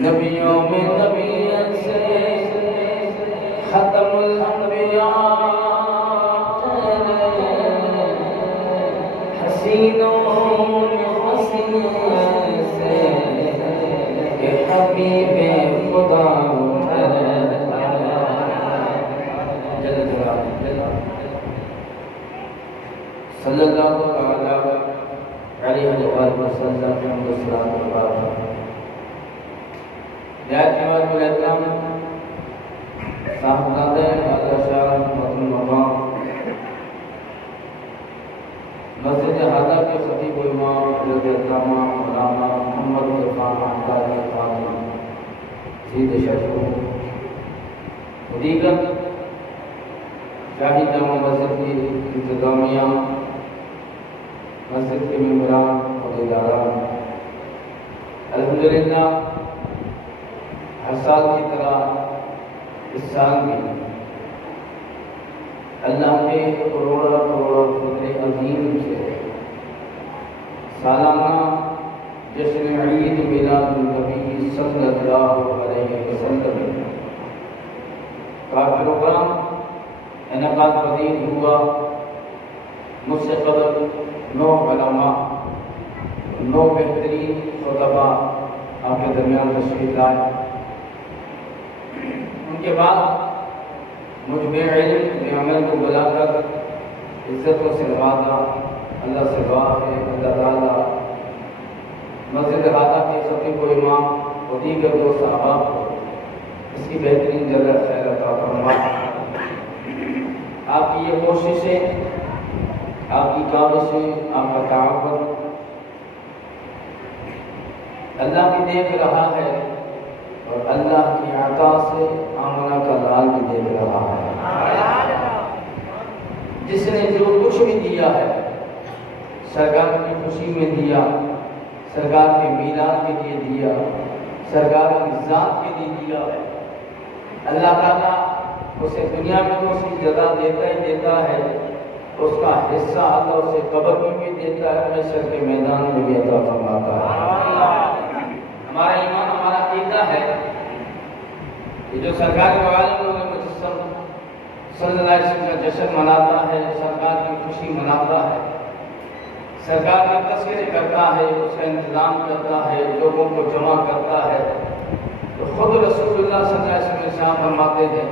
نبیوں میں نبیت سے ختم الانبیاء حسینوں میں حسین سے کہ حبیب خدا صلی اللہ علیہ وسلم صاحبزادہ بادشاہ مسجد ہادہ کے خطیب و امام حضرت علامہ مولانا محمد عرفان احمدی خان سید شیخ دیگر شاہی جامع مسجد کی انتظامیہ، مسجد کے ممبران اور ادارہ، الحمدللہ ہر سال کی طرح اس سال بھی اللہ کے کروڑا فضل عظیم سے سالانہ جشن عید میلاد النبی صلی اللہ علیہ وسلم کا پروگرام انعقاد پذیر ہوا۔ مجھ سے قبل 9 علماء، 9 بہترین خطباء آپ کے درمیان تشریف لائے۔ ان کے بعد مجھ بے علم بے عمل کو بلا کر عزتوں سے نوازا۔ اللہ سے دعا ہے اللہ تعالیٰ مسجد ہادہ کے خطیب و امام و دیگر 2 صحابہ کو اس کی بہترین جگہ خیر عطا فرمائے۔ آپ کی یہ کوششیں، آپ کی کاوشیں، آپ کا تعاون اللہ بھی دیکھ رہا ہے اور اللہ کی عطا سے آمنہ کا لال بھی دیکھ رہا ہے۔ جس نے جو کچھ بھی دیا ہے سرکار کی خوشی میں دیا، سرکار کے میلاد کے لیے دیا، سرکار کی ذات کے لیے دیا ہے، اللہ تعالیٰ اسے دنیا میں تو اس کی جزا دیتا ہی دیتا ہے، اس کا حصہ اللہ اسے قبر میں بھی دیتا ہے، محشر کے میدان میں بھی عطا فرماتا ہے۔ ہمارا ایمان، ہمارا عقیدہ ہے کہ جو سرکار کے عالم مجسم صلی اللہ علیہ وسلم کا جشن مناتا ہے، سرکار کی خوشی مناتا ہے، سرکار کا تذکرے کرتا ہے، اس کا انتظام کرتا ہے، لوگوں کو جمع کرتا ہے، تو خود رسول اللہ صلی اللہ علیہ وسلم ارشاد فرماتے ہیں،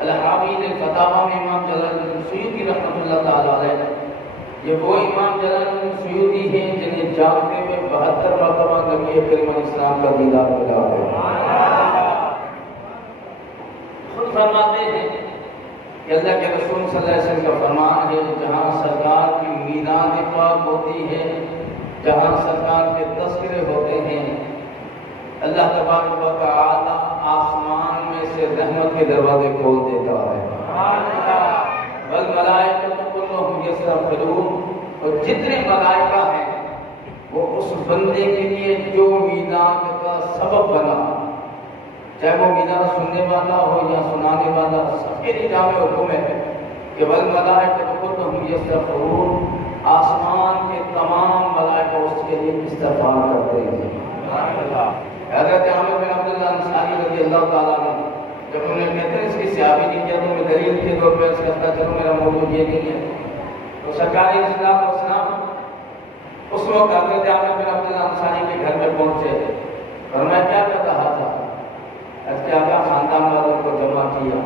الحاوی الفتاوی میں امام جلال الدین سیوطی رحمۃ اللہ تعالیٰ علیہ، یہ وہ امام جلال الدین سیوطی ہیں جنہیں جاگتے میں 72 مرتبہ نبی کریم علیہ السلام کا دیدار ملا ہے۔ خود فرماتے ہیں کہ اللہ کے رسول صلی اللہ علیہ وسلم کا فرمان ہے، جہاں سرکار کی میلاد پاک ہوتی ہے، جہاں سرکار کے تذکرے ہوتے ہیں، اللہ تبارک و تعالی آسمان میں سے رحمت کے دروازے کھول دیتا ہے۔ والملائکۃ کلھم یستغفرون، اور جتنے ملائکہ ہیں وہ اس بندے کے لیے جو میلاد کا سبب بنا، چاہے وہ میلاد سننے والا ہو یا سنانے والا، سب کے لیے جامع حکم ہے کہ والملائکۃ کلھم یستغفرون، آسمان کے تمام ملائکہ اس کے لیے استغفار کرتے ہیں۔ حضرت عامر بن عبداللہ انصاری رضی اللہ تعالیٰ عنہ جب انہیں کہتے ہیں اس کی صحابی نہیں کیا تو میں دلیل کے طور پہ اس کرتا چلو میرا موضوع یہ نہیں ہے، تو سرکار اسلام اس وقت حضرت عامر بن عبداللہ انصاری کے گھر میں پہنچے اور میں کیا کر رہا تھا، اس کے آقا خاندان والوں کو جمع کیا،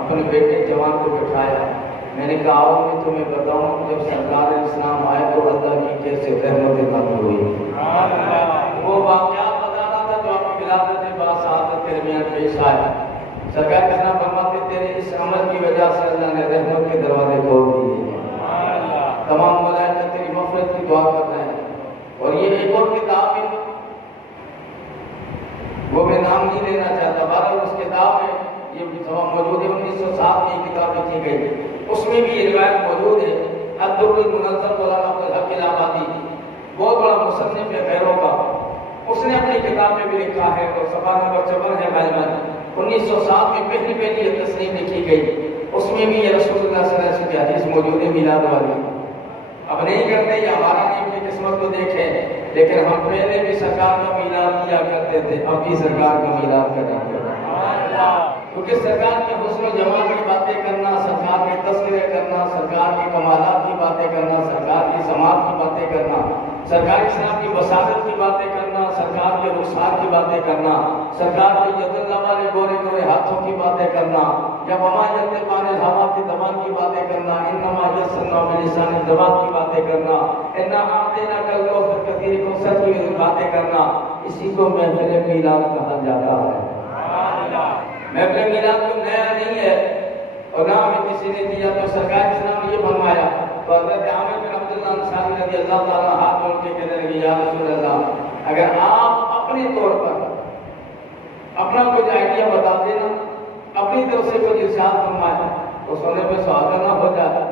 اپنے بیٹے جوان کو بٹھایا، میں نے کہا آؤ میں تمہیں بتاؤں جب سرکار اسلام آئے تو اللہ کی کیسے رحمت نازل ہوئی۔ وہ واقعات بتا رہا تھا جو آپ کی ولادت کے بعد سعادت کے درمیان پیش آیا۔ سرکار اسلام فرماتے تیرے اس عمل کی وجہ سے اللہ نے رحمت کے دروازے کھول دیے، تمام ملائکہ تیری مغفرت کی دعا کر رہے ہیں۔ اور یہ ایک اور کتاب ہے، وہ میں نام نہیں لینا چاہتا، بہرحال اس کتاب میں یہ موجود ہے، 1907 میں یہ کتاب لکھی گئی، اس میں بھی یہ روایت موجود ہے۔ الدر المنظم مولانا عبدالحق الآبادی بہت بڑا مصنف ہے غیروں کا، اس نے اپنی کتاب میں بھی لکھا ہے اور صفحہ نمبر 54 ہے غالباً 1907 میں پہلی یہ تصنیف لکھی گئی، اس میں بھی یہ رسول اللہ صلی اللہ علیہ وسلم کی حدیث موجود ہے میلاد والی۔ اب نہیں کرتے یہ ہمارا نہیں، اپنی قسمت کو دیکھیں، لیکن ہم پہلے بھی سرکار کا میلاد کیا کرتے تھے، اب بھی سرکار کا میلاد کریں گے، کیونکہ سرکار کے حسن و جمال کی باتیں کرنا، سرکار کے تذکرے کرنا، سرکار کے کمالات کی باتیں کرنا، سرکار کی سماعت کی باتیں کرنا، سرکار اسلام کی بصارت کی باتیں کرنا، سرکار کے رخسار کی باتیں کرنا، سرکار کے ید اللہ والے گورے گورے ہاتھوں کی باتیں کرنا، یا وما ینطق عن الہویٰ کی زبان کی باتیں کرنا، انما یسرناہ بلسان الزبان کی باتیں کرنا، انا اعطیناک الکوثر کثیر کوثر کی باتیں کرنا، اسی کو محفل میلاد کہا جاتا ہے۔ محفل میلاد کو نیا نہیں ہے اور نہ ہمیں کسی نے دیا، تو سرکار اسلام نے یہ فرمایا، تو حضرت عامر بن عبداللہ انصاری رضی اللہ تعالیٰ ہاتھ جوڑ کے کہنے لگے یا رسول اللہ، اگر آپ اپنے طور پر اپنا کچھ آئیڈیا بتا دینا، اپنی طرف سے کچھ ارشاد فرمائے تو سونے پہ سہاگا نہ ہو جائے۔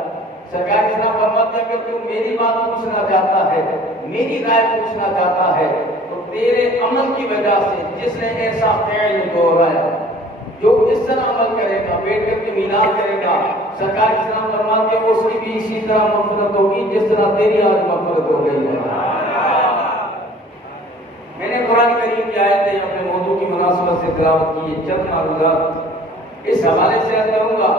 سرکار اسلام فرماتے ہیں کہ تو میری بات پوچھنا چاہتا ہے، میری رائے پوچھنا چاہتا ہے، تو تیرے عمل کی وجہ سے جس نے ایسا فعل دہرایا، جو اس طرح عمل کرے گا، بیٹھ کر کے میلاد کرے گا، سرکار اسلام فرماتے ہیں اس کی بھی اسی طرح مغفرت ہوگی جس طرح تیری آج مغفرت ہو گئی ہے۔ میں نے قرآن کریم کی آیتیں اپنے موضوع کی مناسبت سے تلاوت کی ہے، چند معلومات اس حوالے سے عرض کروں گا،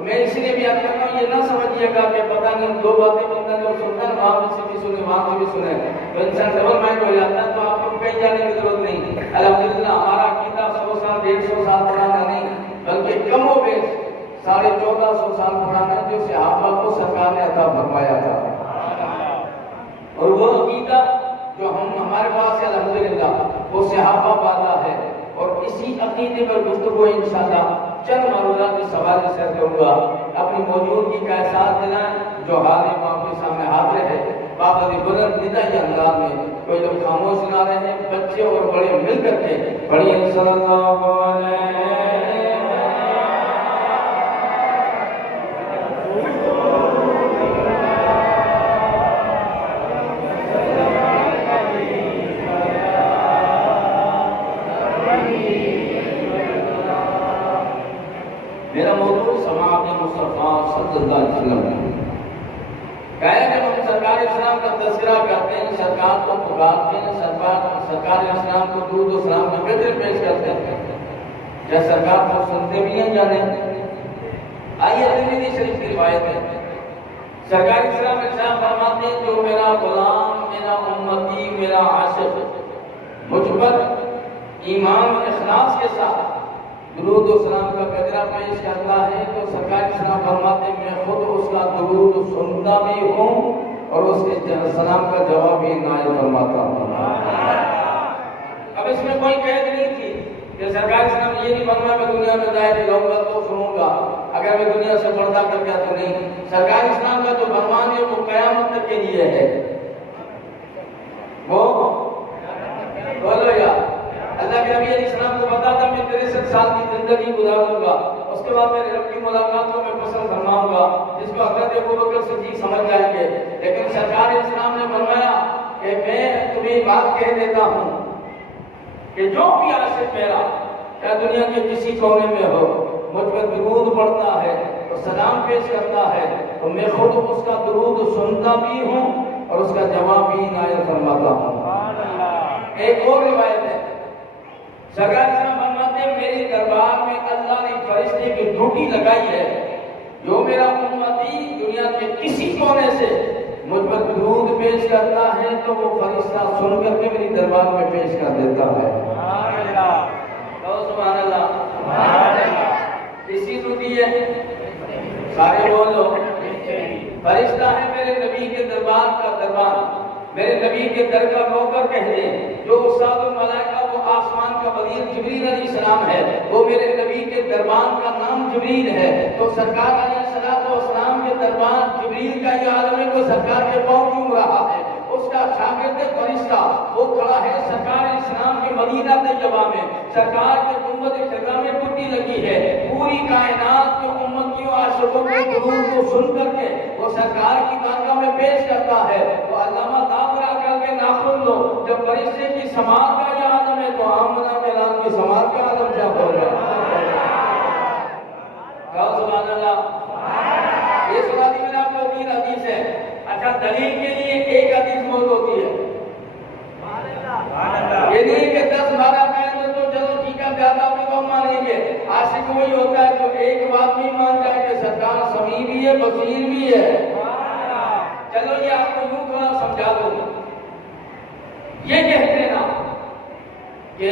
میں اس لیے بھی عرض کرتا ہوں، یہ نہ سمجھیے گا کہ پتہ نہیں دو باتیں بندہ جو سنتا ہے وہاں سے بھی سنے وہاں سے بھی سنے تو انسان ڈبل مائنڈ ہو جاتا ہے، تو آپ کو کہیں جانے کی ضرورت نہیں۔ الحمدللہ ہمارا عقیدہ 100 سال 150 سال پرانا نہیں، بلکہ کم و بیش 1450 سال پرانا جو صحابہ کو سرکار نے عطا فرمایا تھا، اور وہ عقیدہ جو ہمارے پاس ہے الحمدللہ وہ صحابہ والا ہے، اور اسی عقیدے پر گفتگو انشاءاللہ چند معلومات اس حوالے سے کروں گا۔ اپنی موجودگی کا احساس دلائیں، جو حاضر آپ کے سامنے حاضر ہے، بابا بلند ندائی انداز میں کوئی لوگ خاموش سنا رہے ہیں، بچے اور بڑے مل کر کے پڑھیے صلی اللہ علیہ میرا موضوع سماعت مصطفیٰ صلی اللہ علیہ وسلم کہا کہ ہم سرکار اسلام کا تذکرہ کرتے ہیں، سرکار کو پکارتے ہیں، سرکار اسلام کو درود و سلام کی قدر پیش کرتے ہیں، کیا سرکار کو سنتے بھی ہیں جانے؟ آئیے ترمذی شریف کی روایت ہے، سرکار اسلام ارشاد فرماتے ہیں جو میرا غلام، میرا امتی، میرا عاشق مجھ پر ایمان و اخلاص کے ساتھ درود و سلام کا قدرہ پیش کرتا ہے تو سرکار اسلام فرماتے ہیں میں خود اس کا درود سنتا بھی ہوں اور اس کے سلام کا جواب بھی نائل فرماتا ہوں۔ اب اس میں کوئی قید نہیں تھی کہ سرکار اسلام نے یہ نہیں فرمایا میں دنیا میں ظاہر رہوں گا تو سنوں گا، اگر میں دنیا سے پردہ کر گیا تو نہیں۔ سرکار اسلام کا جو فرمان ہے وہ قیامت تک کے لیے ہے، وہ بولو یا اللہ کے نبی علیہ السلام کو پتا تھا میں 63 سال کی زندگی گزاروں گا، اس کے بعد میرے رب کی ملاقات کو میں پسند فرماؤں گا، جس کو حضرت ابوبکر صدیق سمجھ جائیں گے، لیکن سرکار اسلام نے فرمایا کہ میں تمہیں بات کہہ دیتا ہوں کہ جو بھی عاشق میرا چاہے دنیا کے کسی کونے میں ہو مجھ پر درود پڑھتا ہے اور سلام پیش کرتا ہے تو میں خود اس کا درود سنتا بھی ہوں اور اس کا جواب بھی عنایت فرماتا ہوں۔ ایک اور روایت ہے، سرکار صاحب فرماتے ہیں میرے دربار میں اللہ نے فرشتے کی ڈیوٹی لگائی ہے، جو میرا امتی دنیا کے کسی کونے سے مجھ پر درود پیش کرتا ہے تو وہ فرشتہ سن کر کے میری دربار میں پیش کر دیتا ہے۔ سبحان اللہ۔ اسی ڈیوٹی ہے، سارے بولو، فرشتہ ہے میرے نبی کے دربار کا دربان، میرے نبی کے در کا نوکر کہہ دیں، جو استاد الملائکہ وہ آسمان کا وزیر جبریل علیہ السلام ہے، وہ میرے نبی کے دربان کا نام جبریل ہے، تو سرکار علیہ السلام کے دربان جبریل کا یہ عالم ہے، کو سرکار کے پاؤں چوم رہا ہے، اس کا شاگرد فرشتہ وہ کھڑا ہے سرکار اسلام کے مدینہ طیبہ میں، سرکار کے امت خدا میں ٹوٹی لگی ہے، پوری کائنات کے امتیوں عاشقوں کے درود کو سن کر کے وہ سرکار کی بارگاہ میں پیش کرتا ہے۔ تو علامہ داورا کر کے ناخن لو، جب فرشتے کی سماعت کا یہ عالم ہے تو آمنہ کلام کی سماعت کا عالم کیا ہو رہا ہے؟ کہو سبحان اللہ۔ یہ سوال میں آپ کو 3 حدیث ہے، اچھا دلیل کے لیے ایک حدیث موت ہوتی ہے، یہ نہیں کہ 10-12 کہیں تو چلو ٹھیک ہے زیادہ بھی تو مانیں گے۔ عاشق وہی ہوتا ہے جو ایک بات نہیں مان جائے کہ سرکار سمیع بھی ہے بصیر بھی ہے۔ چلو یہ آپ کو یوں تھوڑا سمجھا دو، یہ کہتے نا کہ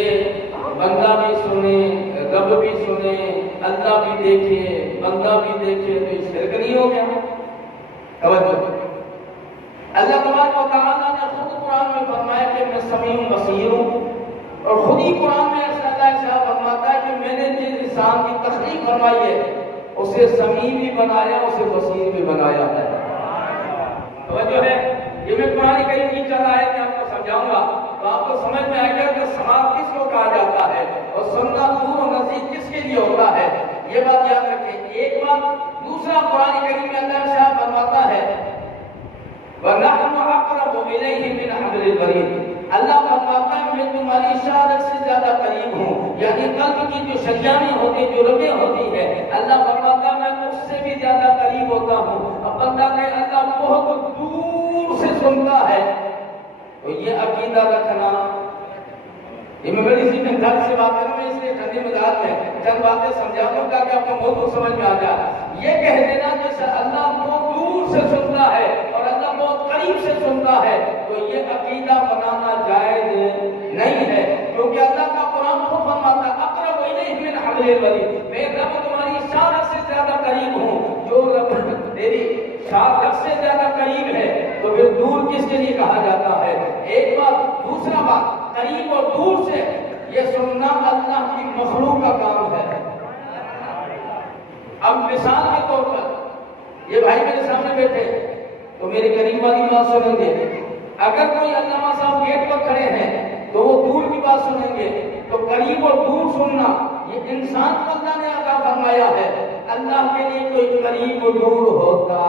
بندہ بھی سنے رب بھی سنے اللہ بھی دیکھے بندہ بھی دیکھے تو یہ شرک نہیں ہو گیا؟ توجہ، اللہ تبارک و تعالیٰ نے خود قرآن میں فرمایا کہ میں سمیع بصیر ہوں، اور خود ہی قرآن میں اللہ صاحب فرماتا ہے کہ میں نے جس انسان کی تخلیق فرمائی ہے اسے سمیع بھی بنایا اسے بصیر بھی بنایا ہے۔ توجہ ہے، یہ میں قرآن کریم کی چند آیت میں آپ کو سمجھاؤں گا تو آپ کو سمجھ میں آئے گا کہ سماعت کس کو کہا جاتا ہے اور سننا دور و نزدیک کس کے لیے ہوتا ہے، یہ بات یاد رکھیں۔ ایک بات، دوسرا قرآن کریم میں اللہ صاحب فرماتا ہے وَنَحْنُ أَقْرَبُ إِلَيْهِ مِنْ حَبْلِ الْوَرِيدِ، اللہ فرماتا ہے میں تمہاری شہادت سے زیادہ قریب ہوں، یعنی قلب کی جو شریانیں ہوتی جو رگیں ہوتی ہیں، اللہ فرماتا ہے میں اس سے بھی زیادہ قریب ہوتا ہوں۔ اب بندہ کہ اللہ بہت دور سے سنتا ہے تو یہ عقیدہ رکھنا، یہ میں بڑی سی گھر سے بات کروں میں اس لیے ٹھنڈی مزاج میں چند باتیں سمجھا دوں تاکہ آپ کو موضوع سمجھ میں آ جائے۔ یہ کہہ دینا جیسے اللہ بہت دور سے سنتا ہے اور اللہ بہت قریب سے سنتا ہے تو یہ عقیدہ بنانا جائز نہیں ہے، کیونکہ اللہ کا قرآن خود فرماتا ہے اقرب الیہ من حبل الورید، میں رب تمہاری شاخ سے زیادہ قریب ہوں۔ جو رب تیری شاخ سے زیادہ قریب ہے تو پھر دور کس کے لیے کہا جاتا ہے؟ ایک بات، دوسرا بات، قریب اور دور سے یہ سننا اللہ کی مخلوق کا کام ہے۔ اب مثال کے طور پر یہ بھائی میرے سامنے بیٹھے تو میرے قریب والی بات سنیں گے، اگر کوئی علامہ صاحب گیٹ پر کھڑے ہیں تو وہ دور کی بات سنیں گے، تو قریب اور دور سننا یہ انسان کو اللہ نے عطا فرمایا ہے، اللہ کے لیے کوئی قریب اور دور ہوتا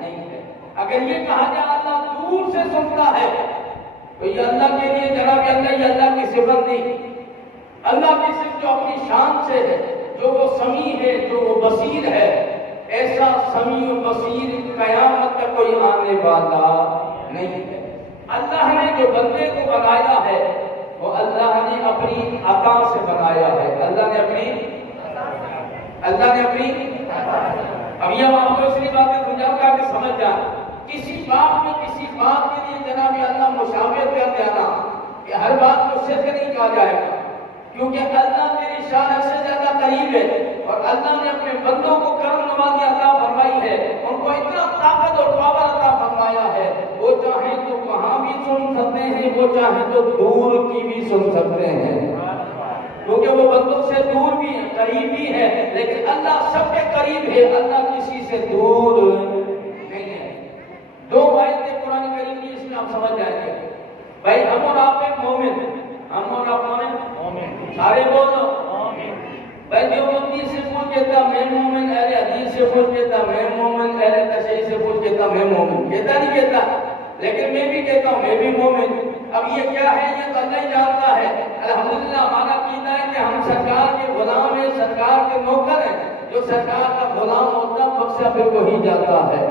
نہیں ہے۔ اگر یہ کہا جائے اللہ دور سے سنتا ہے تو یہ اللہ کے لیے جناب اللہ یہ اللہ کی صفت نہیں، اللہ کی صفت جو اپنی شان سے ہے، جو وہ سمیع ہے جو وہ بصیر ہے، ایسا سمیع و بصیر قیامت تک کوئی آنے والا نہیں ہے۔ اللہ نے جو بندے کو بنایا ہے وہ اللہ نے اپنی عطا سے بنایا ہے، اللہ نے اپنی اب یہ آپ کو اس لیے باتیں سمجھاؤں گا کہ سمجھ جائیں، کسی بات میں کسی بات کے لیے جناب اللہ مشابہت کر دینا کہ ہر بات کو شرک نہیں کہا جائے گا، کیونکہ اللہ تیری شان سے زیادہ قریب ہے اور اللہ نے اپنے بندوں کو کرم نوازی عطا فرمائی ہے، ان کو اتنا طاقت اور پاور عطا فرمایا ہے، وہ چاہیں تو وہاں بھی سن سکتے ہیں، وہ چاہیں تو دور کی بھی سن سکتے ہیں، کیونکہ وہ بندوں سے دور بھی ہے قریب بھی ہے، لیکن اللہ سب کے قریب ہے، اللہ کسی سے دور نہیں ہے۔ دو آیتیں قرآن کریم کی اس میں آپ سمجھ جائیں گے، بھائی ہم اور آپ ہیں مومن، ہم اور آپ مومن، سارے بولو بھائی جو بندی سے پوچھ کہتا میں مومن، اہل حدیث سے پوچھ کہتا میں مومن، اہل تشیع سے پوچھ کہتا میں مومن، کہتا نہیں کہتا؟ لیکن میں بھی کہتا ہوں میں بھی مومن ہوں۔ اب یہ کیا ہے یہ تو اللہ ہی جانتا ہے۔ الحمدللہ ہمارا عقیدہ ہے کہ ہم سرکار کے غلام ہیں، سرکار کے نوکر ہیں۔ جو سرکار کا غلام ہوتا بخشا پھر وہی جاتا ہے۔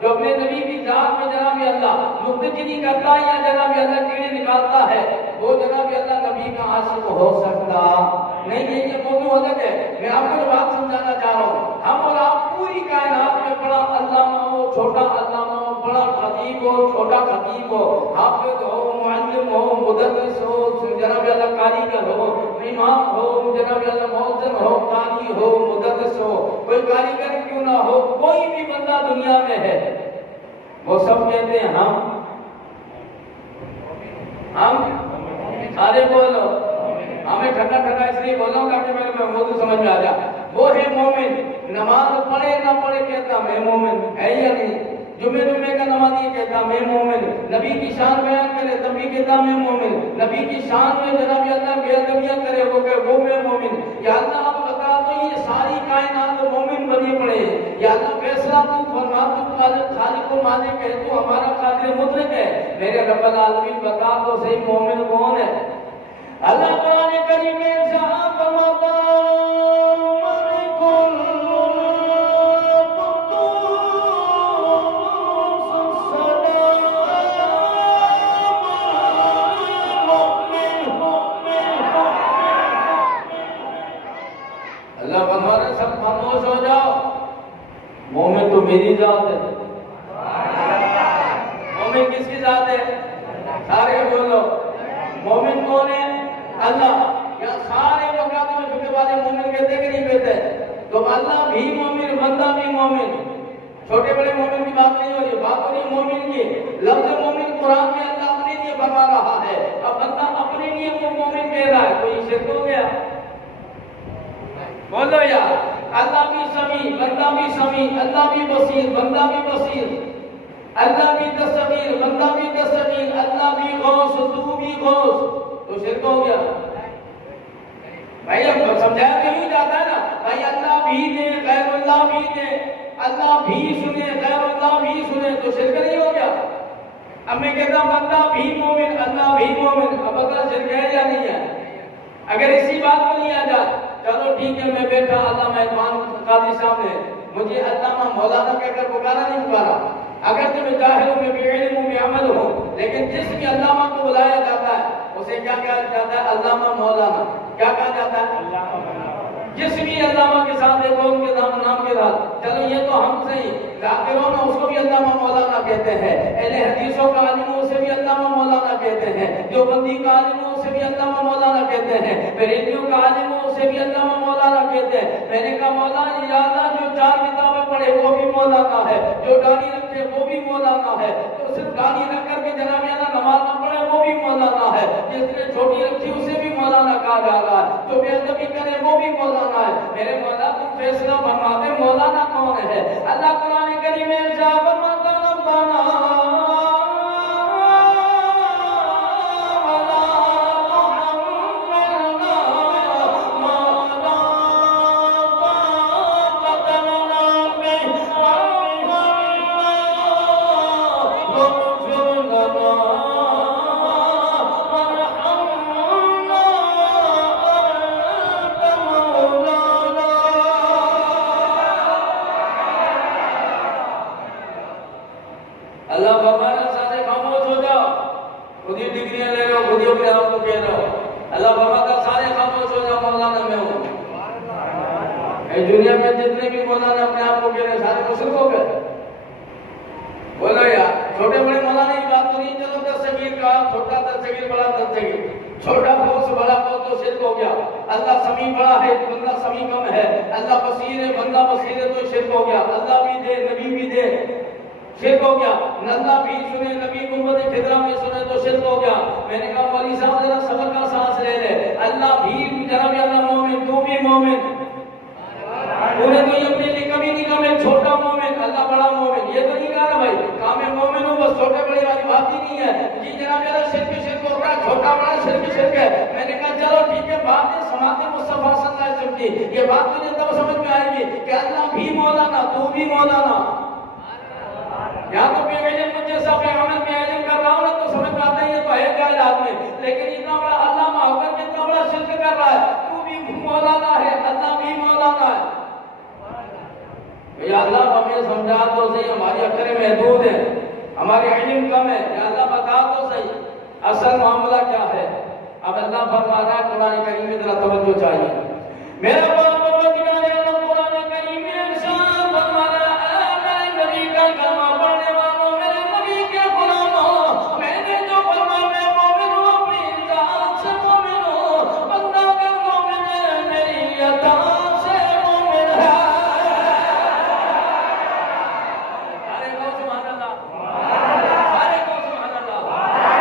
جو اپنے نبی کی ذات میں جناب اللہ مقتدی کرتا ہے یا جناب اللہ کیڑے نکالتا ہے، وہ جناب اللہ نبی کا عاشق ہو سکتا نہیں ہے۔ یہ موضوع الگ ہے۔ میں آپ کو بات سمجھانا چاہ رہا ہوں، ہم اور آپ پوری کائنات میں بڑا علامہ ہو، چھوٹا علامہ ہو، بڑا خطیب ہو، چھوٹا خطیب ہو، حافظ ہو، معلم ہو، مدرس ہو، جناب اللہ کاریگر ہو، امام ہو، جناب اللہ مؤذن ہو، قاری ہو، مدرس ہو، کوئی کاریگر کیوں نہ ہو، کوئی بھی بندہ دنیا میں ہے، وہ سب کہتے ہیں ہم سارے بولو، ہمیں ٹھنڈا ٹھنڈا اس لیے بول رہا ہوں تاکہ میرے موضوع سمجھ میں آ جائے۔ وہ ہے مومن، نماز پڑھے نہ پڑھے کہتا میں مومن ہے یا نہیں؟ جمعے کا نمازی کہتا میں مومن، نبی کی شان بیان کرے تب بھی کہتا میں مومن، نبی کی شان میں جناب اللہ بے ادبیاں کرے وہ کہ وہ میں مومن۔ یا اللہ آپ بتا تو یہ ساری کائنات مومن بنی پڑے ہیں۔ یا اللہ فیصلہ تو فرما، تو خالق و مالک ہے، تو ہمارا قادر مدرک ہے۔ میرے رب العالمین بتا تو صحیح مومن کون ہے؟ اللہ قرآن کریم میں ارشاد فرماتا مومن تو میری ذات ہے۔ مومن کس کی ذات ہے؟ سارے بولو مومن کون ہے؟ اللہ۔ یا سارے وقت میں فکر والے مومن کہتے کہ نہیں کہتے؟ تو اللہ بھی مومن، بندہ بھی مومن۔ چھوٹے بڑے مومن کی بات نہیں ہو رہی، بات ہو رہی مومن کی۔ لفظ مومن قرآن میں اللہ اپنے لیے فرما رہا ہے، اب بندہ اپنے لیے وہ مومن کہہ رہا ہے، کوئی شرک ہو گیا؟ بولو یار، اللہ بھی سمیع، بندہ بھی سمیع، اللہ بھی بصیر، بندہ بھی بصیر، اللہ بھی دستگیر، بندہ بھی دستگیر، اللہ بھی غوث، تو بھی غوث، تو شرک ہو گیا؟ بھائی اب سمجھایا تو نہیں جاتا ہے نا بھائی، اللہ بھی دے غیر اللہ بھی دے، اللہ بھی سنے غیر اللہ بھی سنے، تو شرک نہیں ہو گیا؟ اب میں کہتا ہوں بندہ بھی مومن، اللہ بھی مومن، اب بتا شرک ہے یا نہیں ہے؟ اگر اسی بات کو نہیں آ جائے چلو ٹھیک ہے، میں بیٹھا علامہ عثمان قاضی صاحب نے مجھے علامہ مولانا کہہ کر پکارا نہیں پکارا، اگر تو میں جاہل ہوں، میں بے علم ہوں، بے عمل ہوں، لیکن جس بھی علامہ کو بلایا جاتا ہے اسے کیا کہا جاتا ہے؟ علامہ مولانا۔ کیا کہا جاتا ہے؟ جس بھی علامہ کے ساتھ دیکھو ان کے نام کے ساتھ، چلو یہ تو ہم سے ہی ذاکروں میں اس کو بھی علامہ مولانا کہتے ہیں، اہل حدیثوں کا عالم ہو اسے بھی علامہ مولانا کہتے ہیں، جو بندی کا عالم ہو اسے بھی علامہ مولانا کہتے ہیں، بریلیوں کا عالم ہو اسے بھی علامہ مولانا کہتے ہیں۔ میں نے کہا مولانا اجازت، جو 4 کتابیں پڑھے وہ بھی مولانا ہے، جو داڑھی رکھے وہ بھی مولانا ہے، جو صرف داڑھی رکھ کر کے جناب نماز نہ پڑھے وہ بھی مولانا ہے، جس نے چھوٹی رکھی اسے بھی مولانا کہا جا رہا ہے، جو بے ادبی کرے وہ بھی مولانا ہے۔ میرے مولا تم فیصلہ فرماتے مولانا کون ہے؟ اللہ قرآن کریم میں ارشاد فرماتا ربنا دنیا میں جتنے بھی مولانا اپنے آپ کو کہہ رہے سارے مشرک ہو گئے۔ بولو یار، چھوٹے بڑے مولانا کی بات تو نہیں، چلو دستگیر کا چھوٹا دستگیر بڑا دستگیر، چھوٹا بہت بڑا بہت تو شرک ہو گیا۔ اللہ سمیع بڑا ہے، بندہ سمیع کم ہے، اللہ بصیر ہے، بندہ بصیر ہے، تو شرک ہو گیا۔ اللہ بھی دے، نبی بھی دے، شرک ہو گیا۔ اللہ بھی سنے، نبی امت خضرہ میں سنے، تو شرک ہو گیا۔ میں نے کہا مولی صاحب ذرا صبر کا سانس لے لے، اللہ بھی جناب اللہ مومن، تو بھی مومن، انہیں تو یہ اپنے لیے کبھی نہیں کہا میں چھوٹا مومن، اللہ بڑا مومن، یہ تو نہیں کہا نا بھائی، کہا میں مومن ہوں، بس چھوٹے بڑے والی بات ہی نہیں ہے۔ جی جناب اللہ شرک ہو رہا ہے، چھوٹا بڑا شرک ہے۔ میں نے کہا چلو ٹھیک ہے، بات ہے سماعت مصطفیٰ صلی اللہ علیہ وسلم کی، یہ بات تجھے تب سمجھ میں آئے گی کہ اللہ بھی مولانا، تو بھی مولانا۔ یا تو بے علم مجھے سب عمل میں علم کر رہا ہوں نا تو سمجھ میں آتا ہے یہ تو ہے جاہل آدمی، لیکن اتنا بڑا علامہ ہو کر اتنا بڑا شرک کر رہا ہے، تو بھی مولانا ہے، اللہ بھی مولانا ہے۔ یا اللہ ہمیں سمجھا تو صحیح، ہماری عقلیں محدود ہیں، ہماری علم کم ہے، یا اللہ بتا تو صحیح اصل معاملہ کیا ہے۔ اب اللہ فرما رہا ہے قرآن کریم میں ذرا توجہ چاہیے، میرا باپ پروردگار عالم قرآن کریم میں ارشاد فرما رہا ہے، اے نبی کا کلمہ پڑھنے والوں، میرے نبی کے غلاموں، میں نے جو فرمایا میں مومن ہوں، اپنی ذات سے مومن ہوں، بندہ اگر مومن ہے میری عطا سے مومن ہے۔ سارے کو سبحان اللہ، سارے کو سبحان اللہ،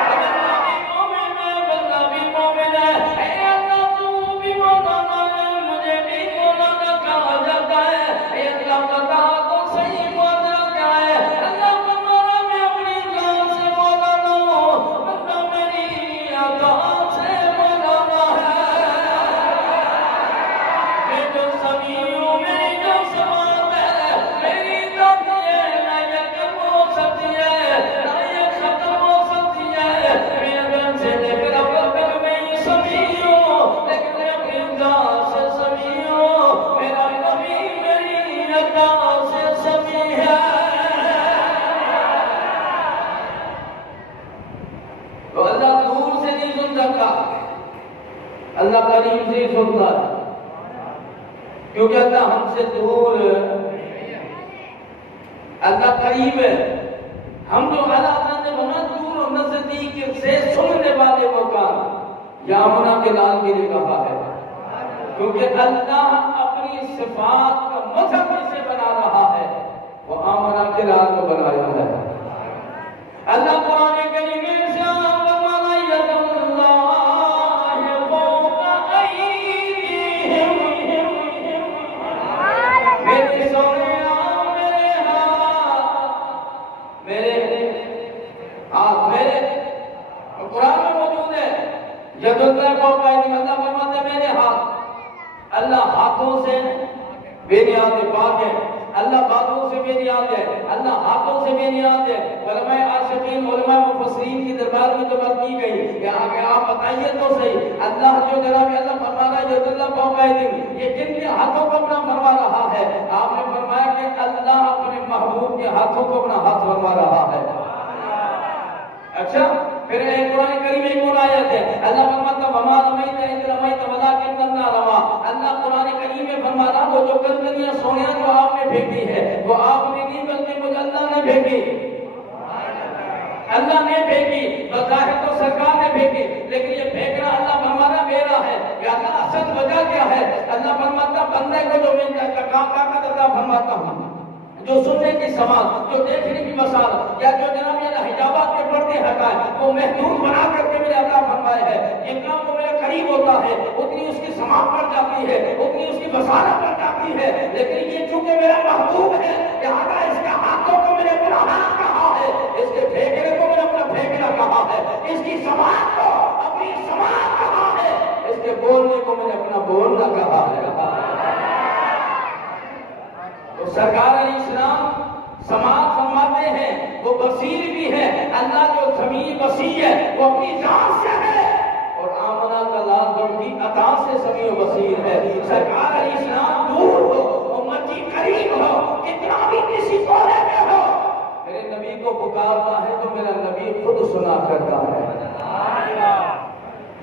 بندہ بھی مومن ہے، بندہ بھی مومن ہے، اے اللہ تو بھی مولانا ہے، مجھے بھی مولانا کہا جاتا ہے، اے اللہ بتا تو صحیح مولانا کیا ہے۔ اللہ فرمانا میں اپنی ذات سے مولانا ہوں، بندہ میری عطا سے مولانا ہے۔ میں جو سمیع ہوں، میری جو سماعت ہے، میری ذات ہے، نہ یہ کم ہو سکتی ہے، نہ یہ ختم ہو سکتی ہے۔ میں اگر سے لے کر اب تک میں ہی سمیع ہوں، لیکن میں اپنی ذات سے سمیع ہوں، میرا نبی میری عطا سے سمیع ہے۔ تو اللہ دور سے نہیں سن سکتا، اللہ قریب سے ہی سنتا ہے، کیونکہ اللہ ہم سے دور ہے، اللہ قریب ہے۔ ہم جو اللہ نے بنا دور و نزدیک سے سننے والے وہ کام، یا آمنہ کے لال بھی نے کہا ہے، کیونکہ اللہ اپنی صفات کا مذہب سے بنا رہا ہے، وہ آمنہ کے لال کو بنایا ہے۔ اللہ قرآن کریم میں ارشاد فرماتا ہے، ید اللہ فوق ایدیہم، میرے سونیا میرے ہاتھ، میرے ہاتھ، میرے قرآن میں موجود ہے، ید اللہ فوق ایدیہم، اللہ فرماتا ہے میرے ہاتھ، اللہ ہاتھوں سے بے نیاز ہے، پاک ہے، اللہ باتوں سے بے نیاز ہے، اللہ ہاتھوں سے بے نیاز ہے۔ علماء عاشقین، علماء مفسرین کی دربار میں تو بات کی گئی کہ آپ بتائیے تو صحیح، اللہ جو جناب اللہ فرما رہا ہے ید اللہ فوق ایدیہم، یہ کن کے ہاتھوں کو اپنا فرما رہا ہے؟ آپ نے فرمایا کہ اللہ اپنے محبوب کے ہاتھوں کو اپنا ہاتھ فرما رہا ہے۔ اچھا پھر قرآن کریم میں ایک اور آیت ہے، اللہ فرماتا وما رمیت اذ رمیت ولکن اللہ رمی، اللہ قرآن کریم میں فرما رہا وہ جو کنکریاں سونیاں جو آپ نے پھینکی ہے وہ آپ نے نہیں بلکہ مجھے اللہ نے پھینکی، اللہ نے پھینکی، بظاہر تو سرکار نے پھینکی، لیکن یہ پھینکنا اللہ فرمانا میرا ہے۔ یا اللہ اصل وجہ کیا ہے؟ اللہ فرماتا بندے کو جو میں طاقت عطا فرماتا ہوں، جو سننے کی سماعت، جو دیکھنے کی بصارت، یا جو جناب یہ حجابات کے پردے ہٹائے، وہ محدود بنا کر کے میرے عطا فرمائے ہے۔ جتنا وہ میرے قریب ہوتا ہے اتنی اس کی سماعت بڑھ جاتی ہے، اتنی اس کی بصارت بڑھ جاتی ہے، لیکن یہ چونکہ میرا محبوب ہے لہذا اس کے ہاتھوں کو میرے اپنا ہاتھ کہا ہے، اس کے پھینکنے کو میرے اپنا پھینکنا کہا ہے، اس کی سماعت کو اپنی سماعت کہا ہے، اس کے بولنے کو میرے اپنا بولنا کہا ہے۔ تو سرکار علیہ السلام سماعت فرماتے ہیں، وہ بصیر بھی ہے، اللہ جو سمیع بصیر ہے وہ اپنی ذات سے ہے، اور آمنہ کا لال بن کی عطا سے سمیع بصیر ہے۔ سرکار علیہ السلام دور ہو، امت کی قریب ہو، کتنا بھی کسی کونے میں ہو، میرے نبی کو پکارتا ہے تو میرا نبی خود سنا کرتا ہے۔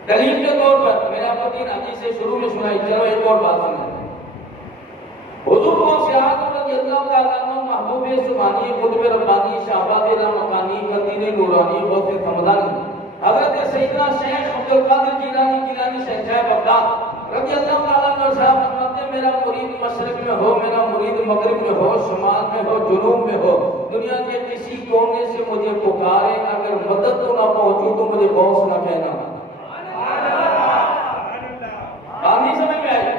دلیل کے طور پر میرا پتی حدیث سے شروع میں سنائی، چلو ایک اور بات سنیں۔ حضور کو سیاحت رضی اللہ تعالیٰ عنہ محبوب سبحانی قطب ربانی شہباد لامکانی قدیر نورانی غوث حمدانی حضرت سیدنا شیخ عبد القادر جیلانی گیلانی شیخ بغداد رضی اللہ تعالیٰ عنہ صاحب فرماتے ہیں میرا مرید مشرق میں ہو، میرا مرید مغرب میں ہو، شمال میں ہو، جنوب میں ہو، دنیا کے کسی کونے سے مجھے پکارے، اگر مدد تو نہ پہنچوں تو مجھے غوث نہ کہنا۔ بات نہیں سمجھ میں آئی؟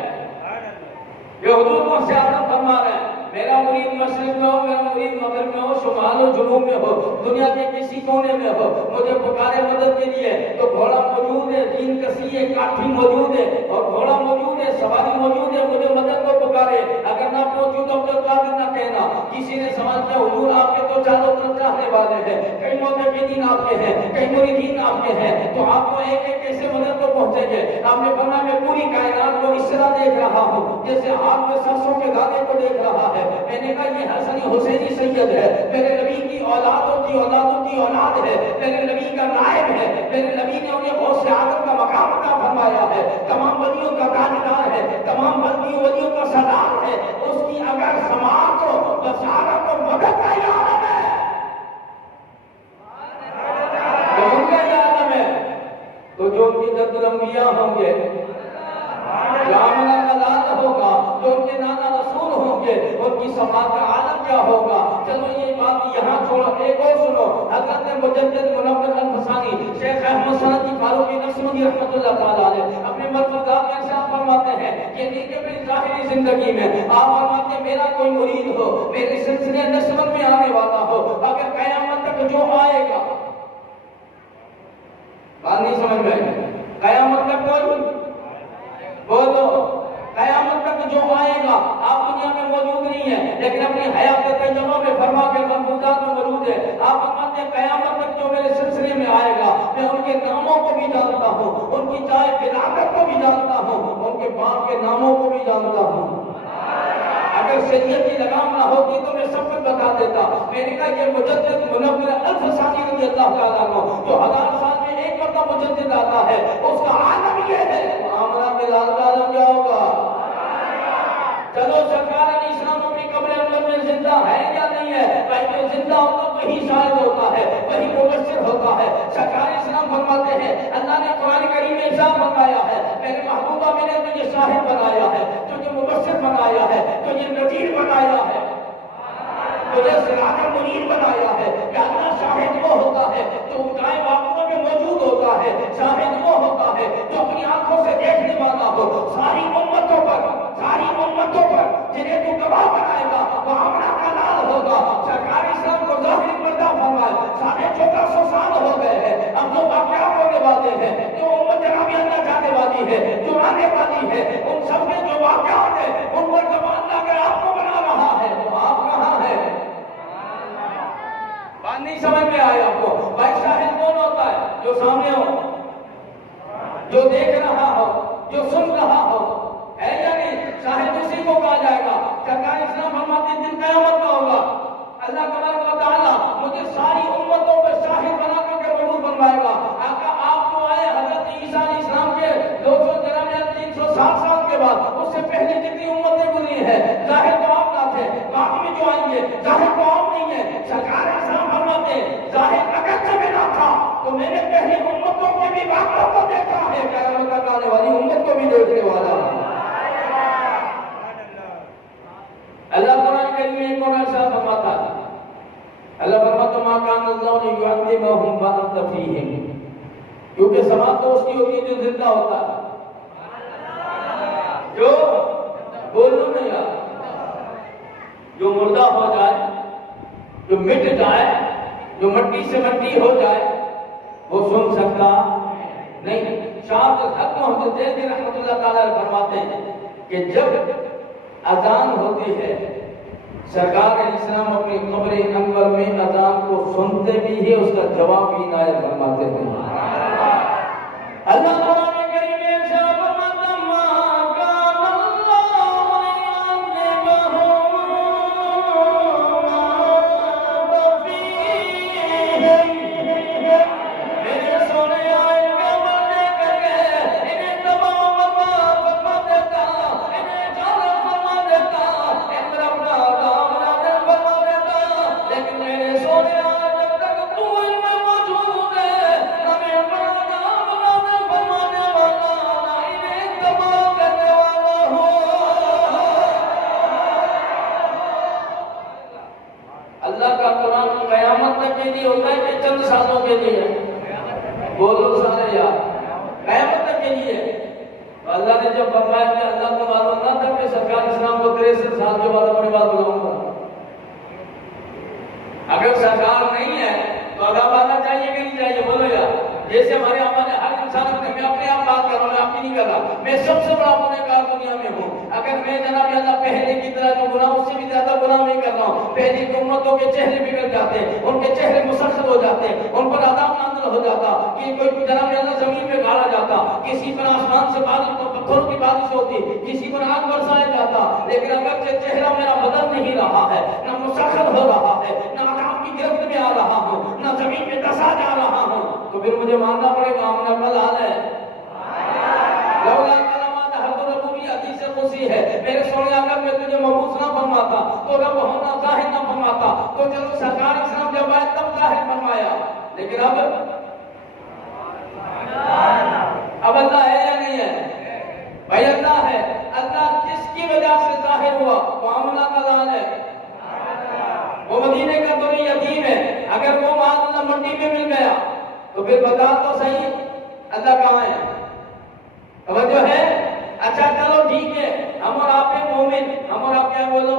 یہ حضور کو سیادت فرما رہے ہیں، میرا مرید مشرق میں ہو، میرا مرید مغرب میں ہو، شمال و جنوب میں ہو، دنیا کے کسی کونے میں ہو، مجھے پکارے مدد کے لیے تو گھوڑا موجود ہے، دین کا لیے کاٹھی موجود ہے اور گھوڑا موجود ہے، سواری موجود ہے، مجھے مدد کو پکارے، اگر نہ پہنچوں تو عبد القادر نہ کہنا۔ کسی نے سوال کیا حضور آپ کے تو چاروں طرف چاہنے والے ہیں، کئی معتقدین آپ کے ہیں، کئی مریدین آپ کے ہیں، تو آپ کو ایک ایک کیسے مدد کو پہنچیں گے؟ آپ نے فرمایا میں پوری کائنات کو اس طرح دیکھ رہا ہوں جیسے آپ میں سرسوں کے دانے کو دیکھ رہا ہے۔ میں نے کہا یہ حسنی حسینی سید ہے، میرے نبی کی اولادوں کی اولادوں کی اولاد ہے، میرے نبی کا نائب ہے، میرے نبی نے انہیں غوث اعظم کا مقام عطا فرمایا ہے، تمام ولیوں کا تاجدار ہے، تمام ولیوں کا سردار ہے، اس کی اگر سماعت ہو بشارت و مدد کا یہ عالم ہے، تو ان کا یہ عالم ہے، تو جو ان کی جد الانبیاء ہوں گے، جو آمنہ کا لال ہوگا، جو ان کے نانا رسول ہوں گے، ان کی سماعت کا عالم کیا ہوگا؟ چلو یہ بات یہاں چھوڑو، ایک اور سنو۔ حضرت مجدد منور الفسانی شیخ احمد سندی فاروقی نقشبندی رحمۃ اللہ تعالیٰ علیہ اپنے ملفوظات میں ارشاد فرماتے ہیں کہ نیک اپنی ظاہری زندگی میں آپ فرماتے ہیں میرا کوئی مرید ہو، میرے سلسلے نقشبند میں آنے والا ہو، اگر قیامت تک جو آئے گا، بات نہیں سمجھ میں آئی، قیامت تک کوئی بولو، قیامت تک جو آئے گا، آپ دنیا میں موجود نہیں ہے لیکن اپنی حیات طیبہ میں فرما کے ملفوظات میں موجود ہے، آپ فرماتے ہیں قیامت تک جو میرے سلسلے میں آئے گا، میں ان کے ناموں کو بھی جانتا ہوں، ان کی جائے ولادت کو بھی جانتا ہوں، ان کے باپ کے ناموں کو بھی جانتا ہوں۔ اگر شریعت کی لگام نہ ہوتی تو میں سب کچھ بتا دیتا۔ میں نے کہا یہ مجدد منور الفسانی رضی اللہ تعالیٰ عنہ جو 1000 سال میں ایک مرتبہ مجدد آتا ہے، اس کا عالم یہ ہے، آمنہ کے لال کا عالم کیا ہوگا؟ چلو سرکار علیہ السلام اپنی قبر انور میں زندہ ہے یا نہیں ہے؟ بھائی جو زندہ ہوتا وہی شاہد ہوتا ہے، وہی مبشر ہوتا ہے۔ سرکار علیہ السلام فرماتے ہیں اللہ نے قرآن کریم میں ارشاد فرمایا ہے میرے محبوبہ میں نے تجھے شاہد بنایا ہے، تجھے مبشر بنایا ہے، تجھے نذیر بنایا ہے، تجھے سراج منیر بنایا ہے۔ کہ اللہ شاہد وہ ہوتا ہے جو گائے باغوں میں موجود ہوتا ہے، شاہد وہ ہوتا ہے جو اپنی آنکھوں سے دیکھنے والا ہو، ساری امتوں پر جنہیں تو گواہ بنائے گا وہ آمنہ کا لال ہوگا۔ سرکار اسلام کو ظاہری پردہ فرمائے، 1450 سال ہو گئے ہیں، اب جو واقعات ہونے والے ہیں، جو امت جنابی اللہ جانے والی ہے، جو آنے والی ہے، ان سب میں جو واقعات ہیں ان پر جب اللہ اگر آپ کو بنا رہا ہے تو آپ کہاں ہے؟ بات نہیں سمجھ میں آئے آپ کو؟ بھائی شاہد کون ہوتا ہے؟ جو سامنے ہو، جو دیکھ رہا ہو، جو سن رہا ہو، ہے یا نہیں؟ شاہد اسی کو کہا جائے گا۔ سرکار اسلام فرماتے ہیں دن قیامت کا ہوگا، اللہ تبارک و تعالیٰ مجھے ساری امتوں پہ شاہد بنا کر کے موجود بنوائے گا۔ آقا آپ تو آئے حضرت عیسیٰ علیہ السلام کے 360 سال کے بعد، اس سے پہلے جتنی امتیں گزری ہیں ظاہر تو آپ نہ تھے، بعد میں جو آئیں گے ظاہر تو آپ نہیں ہے۔ سرکار اسلام فرماتے ہیں ظاہر اگر سے نہ تھا تو میں نے پہلے امتوں کے بھی واقعوں کو دیکھا ہے، قیامت تک آنے والی امت کو بھی دیکھنے والا ہے۔ اللہ قرآن کریم میں ایک اور ارشاد فرماتا ہے، اللہ فرماتا ما کان اللہ لیعذبہم وانت فیہم، کیونکہ سماعت تو اس کی ہوتی ہے جو زندہ ہوتا ہے، جو بولو نہیں آتا، جو مردہ ہو جائے، جو مٹ جائے، جو مٹی سے مٹی ہو جائے وہ سن سکتا نہیں۔ شاہ حق محمد دہلوی رحمۃ اللہ تعالیٰ فرماتے ہیں کہ جب اذان ہوتی ہے سرکار علیہ السلام اپنی قبر انور میں اذان کو سنتے بھی ہے، اس کا جواب بھی عنایت فرماتے ہیں۔ اللہ قرآن کریم میں ارشاد فرماتا ہے ما کان اللہ لیعذبہم وانت فیہم، میرے سونے آئے قبر لے کر کے انہیں تمام اللہ فرما دیتا، انہیں جانا فرما دیتا، ان پر اپنا عذاب نازل فرما دیتا، لیکن میرے سونے آئے جب تک تو ان میں موجود ہے نہ میں اپنا عذاب نازل فرمانے والا نہ انہیں تباہ کرنے والا ہوں۔ اللہ کا قرآن قیامت تک کے لیے ہوتا ہے کہ چند سالوں کے لیے؟ بولو سارے یار، قیامت تک کے لیے۔ اللہ نے جب فرمایا کہ اللہ کو معلوم نہ تھا کہ سرکار اسلام کو 63 سال کے بعد اپنی بات بلاؤں گا، اگر سرکار نہیں ہے تو عذاب آنا چاہیے کہ نہیں چاہیے؟ بولو یار، جیسے ہمارے ہمارے ہر انسان میں اپنے آپ بات کر رہا نہیں کر رہا، میں سب سے بڑا گنہ گار دنیا میں ہوں۔ اگر میں جناب اللہ پہلے کی طرح جو گناہ اس سے بھی زیادہ گناہ نہیں کر رہا ہوں، پہلی کی امتوں کے چہرے بگڑ جاتے، ان کے چہرے مسخط ہو جاتے، ان پر عذاب نازل ہو جاتا، کہ کوئی جناب اللہ زمین پہ گاڑا جاتا، کسی پر آسمان سے بارش، پتھروں کی بارش ہوتی، کسی پر آگ برسایا جاتا، لیکن اگر چہرہ میرا بدل نہیں رہا ہے، نہ مسخط ہو رہا ہے، نہ عذاب کی گرفت میں آ رہا ہوں، نہ زمین پہ دسا جا رہا ہوں، تو پھر مجھے ماننا پڑے گا ہم نقل حال ہے۔ لولا کلمات حق ربوبی حدیث قدسی ہے، میرے سونے اگر میں تجھے مبعوث نہ فرماتا تو رب ہونا ظاہر نہ فرماتا، تو چلو سرکار اسلام جب آئے تب ظاہر فرمایا، لیکن اب اللہ ہے یا نہیں ہے؟ بھائی اللہ ہے، اللہ جس کی وجہ سے ظاہر ہوا وہ آمنہ کا لال ہے، وہ مدینے کا تو یتیم ہے، اگر وہ معاذ اللہ منڈی میں مل گیا تو پھر بتا تو صحیح اللہ کہاں ہے؟ توجہ ہے؟ اچھا چلو ٹھیک ہے، ہم اور آپ ہیں مومن، ہم اور آپ کیا بولو؟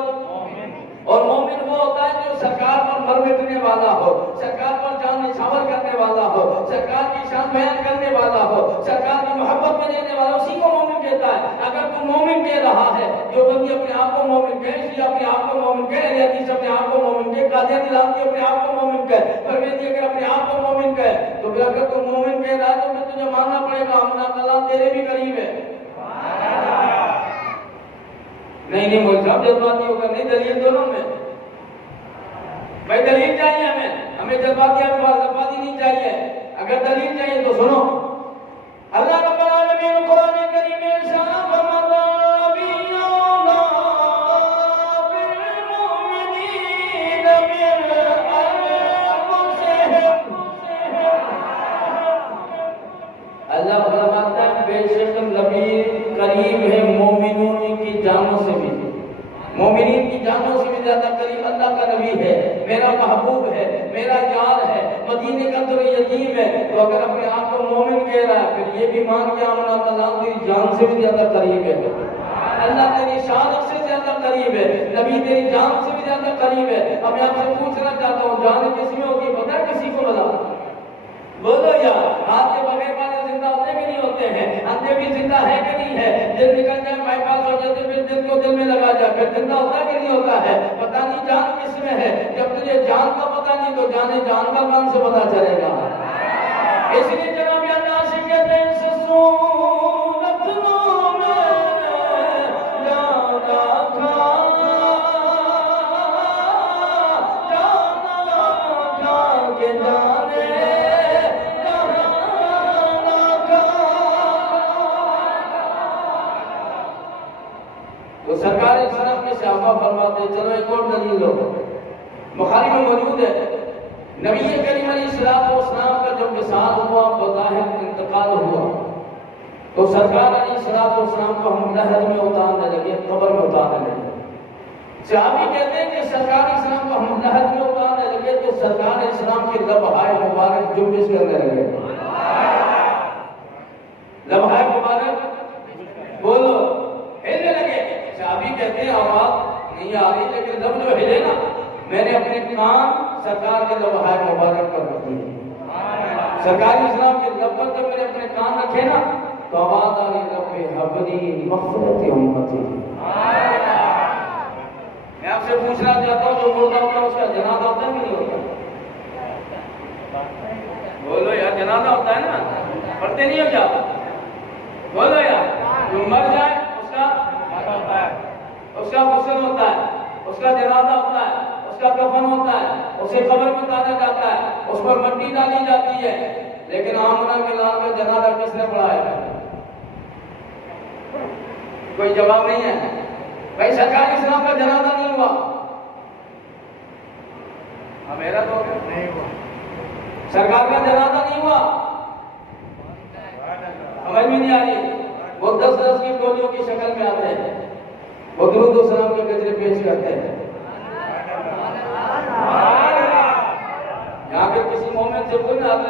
اور مومن وہ ہوتا ہے جو سرکار پر مر مٹنے والا ہو، سرکار پر جان نچھاور کرنے والا ہو، سرکار کی شان بیان کرنے والا ہو، سرکار کی محبت میں رہنے والا، اسی کو مومن کہتا ہے۔ اگر تو مومن کہہ رہا ہے، جو بندی اپنے آپ کو مومن کہے، شیعہ اپنے آپ کو مومن کہے، اہل حدیث اپنے آپ کو مومن کہے، قادیانی نظامی اپنے آپ کو مومن کہے، پرویزی اگر اپنے آپ کو مومن کہے، تو پھر اگر تو مومن کہہ رہا ہے تو پھر تجھے ماننا پڑے گا ہمنا اللہ تیرے بھی قریب ہے۔ نہیں مجھ صاحب جذباتی ہوگا، نہیں دلیل دونوں میں، بھائی دلیل چاہیے ہمیں جذباتی نہیں چاہیے، اگر دلیل چاہیے تو سنو، اللہ رب العالمین قرآن کریم میں ارشاد فرماتا اللہ فرماتا ہے بے شک نبی قریب ہے مومنوں کی جانوں سے بھی، مومنین کی جانوں سے بھی زیادہ قریب اللہ کا نبی ہے، میرا محبوب ہے، میرا یار ہے، مدینے کا تو یتیم ہے، تو اگر اپنے آپ کو مومن کہہ رہا ہے پھر یہ بھی مان کے آمنا اللہ تیری جان سے بھی زیادہ قریب ہے، اللہ تیری شہادت سے زیادہ قریب ہے، نبی تیری جان سے بھی زیادہ قریب ہے۔ اب میں آپ سے پوچھنا چاہتا ہوں جان کس میں ہوگی پتہ ہے کسی کو بتا؟ بولو یار، ہاتھ کے بغیر والے زندہ ہوتے کہ نہیں ہوتے ہیں؟ اندھے بھی زندہ ہے کہ نہیں ہے؟ دل نکل جائے بائی پاس ہو جاتے پھر دل کو دل میں لگا جائے پھر زندہ ہوتا ہے کہ نہیں ہوتا ہے؟ پتہ نہیں جان کس میں ہے، جب تجھے جان کا پتہ نہیں تو جان کا کام سے پتہ چلے گا۔ اس لیے جناب اللہ عاشق کہتے ہیں سورت نو میں جانا تھا کہ جانے تو سرکار اسلام کے صحابہ فرماتے ہیں چلو ایک اور دلیل لو، بخاری میں موجود ہے، نبی کریم علیہ السلام کا جب وصال ہوا بظاہر انتقال ہوا تو سرکار علیہ السلام کو ہم لحد میں اتارنے لگے، قبر میں اتارنے لگے۔ صحابی کہتے ہیں کہ سرکار اسلام کو ہم لحد میں اتارنے لگے تو سرکار اسلام کے لبہائے مبارک جنبش کرنے لگے، لبہائے مبارک بولو ہلنے لگے۔ صحابی کہتے ہیں آواز نہیں آ رہی لیکن لب جو ہلے نا، میں نے اپنے کان سرکار کے لبہائے مبارک پر رکھے، سرکار اسلام کے لب پر جب میں نے اپنے کان رکھے نا تو آواز آ رہی رب حبلی مغفرت امتی۔ میں آپ سے پوچھنا چاہتا ہوں جو مردہ ہوتا ہے اس کا جنازہ ہوتا ہے کہ نہیں ہوتا؟ بولو یار جنازہ ہوتا ہے نا، پڑھتے نہیں ہو کیا؟ بولو یار جو مر جائے اس کا غسل ہوتا ہے، اس کا جنازہ ہوتا ہے، اس کا کفن ہوتا ہے، اسے قبر میں اتارا جاتا ہے، اس پر مٹی ڈالی جاتی ہے، لیکن آمنہ کے لال کا جنازہ کس نے پڑھایا؟ کوئی جواب نہیں ہے بھائی، سرکار اسلام کا جنازہ نہیں ہوا، میرا تو نہیں ہوا، سرکار کا جنازہ نہیں ہوا، سمجھ میں نہیں آ رہی؟ وہ 10 کی گولیوں کی شکل میں آتے ہیں، وہ درود و سلام کے گجرے پیش کرتے ہیں، یہاں پہ کسی مومن سے کوئی نہ آتا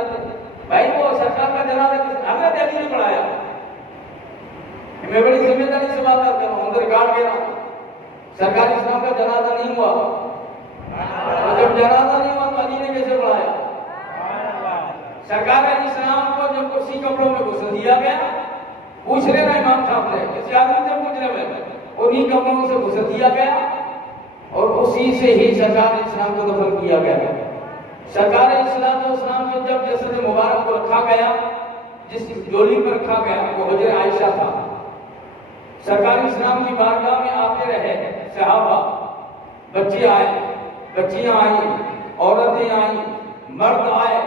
بھائی وہ سرکار کا جنازہ حضرت علی نے پڑھایا، میں بڑی ذمہ داری سے بات کرتا ہوں، اندر ریکارڈ کہہ رہا ہوں، سرکار اسلام کا جنازہ نہیں ہوا، اور جب جنازہ نہیں ہوا تو علی نے کیسے پڑھایا؟ سرکار اسلام کو جب اسی کپڑوں میں غسل دیا گیا پوچھ لینا امام صاحب سے، کسی آدمی سے پوچھ لے، انہیں کمروں سے گھسر دیا گیا اور اسی سے ہی سرکار اسلام کو دفن کیا گیا۔ سرکار اسلام کو جب جسد مبارک کو رکھا گیا، جس ڈولی پر رکھا گیا وہ حجر عائشہ تھا۔ سرکار اسلام کی بارگاہ میں آتے رہے صحابہ، بچے آئے، بچیاں آئیں، عورتیں آئیں، مرد آئے،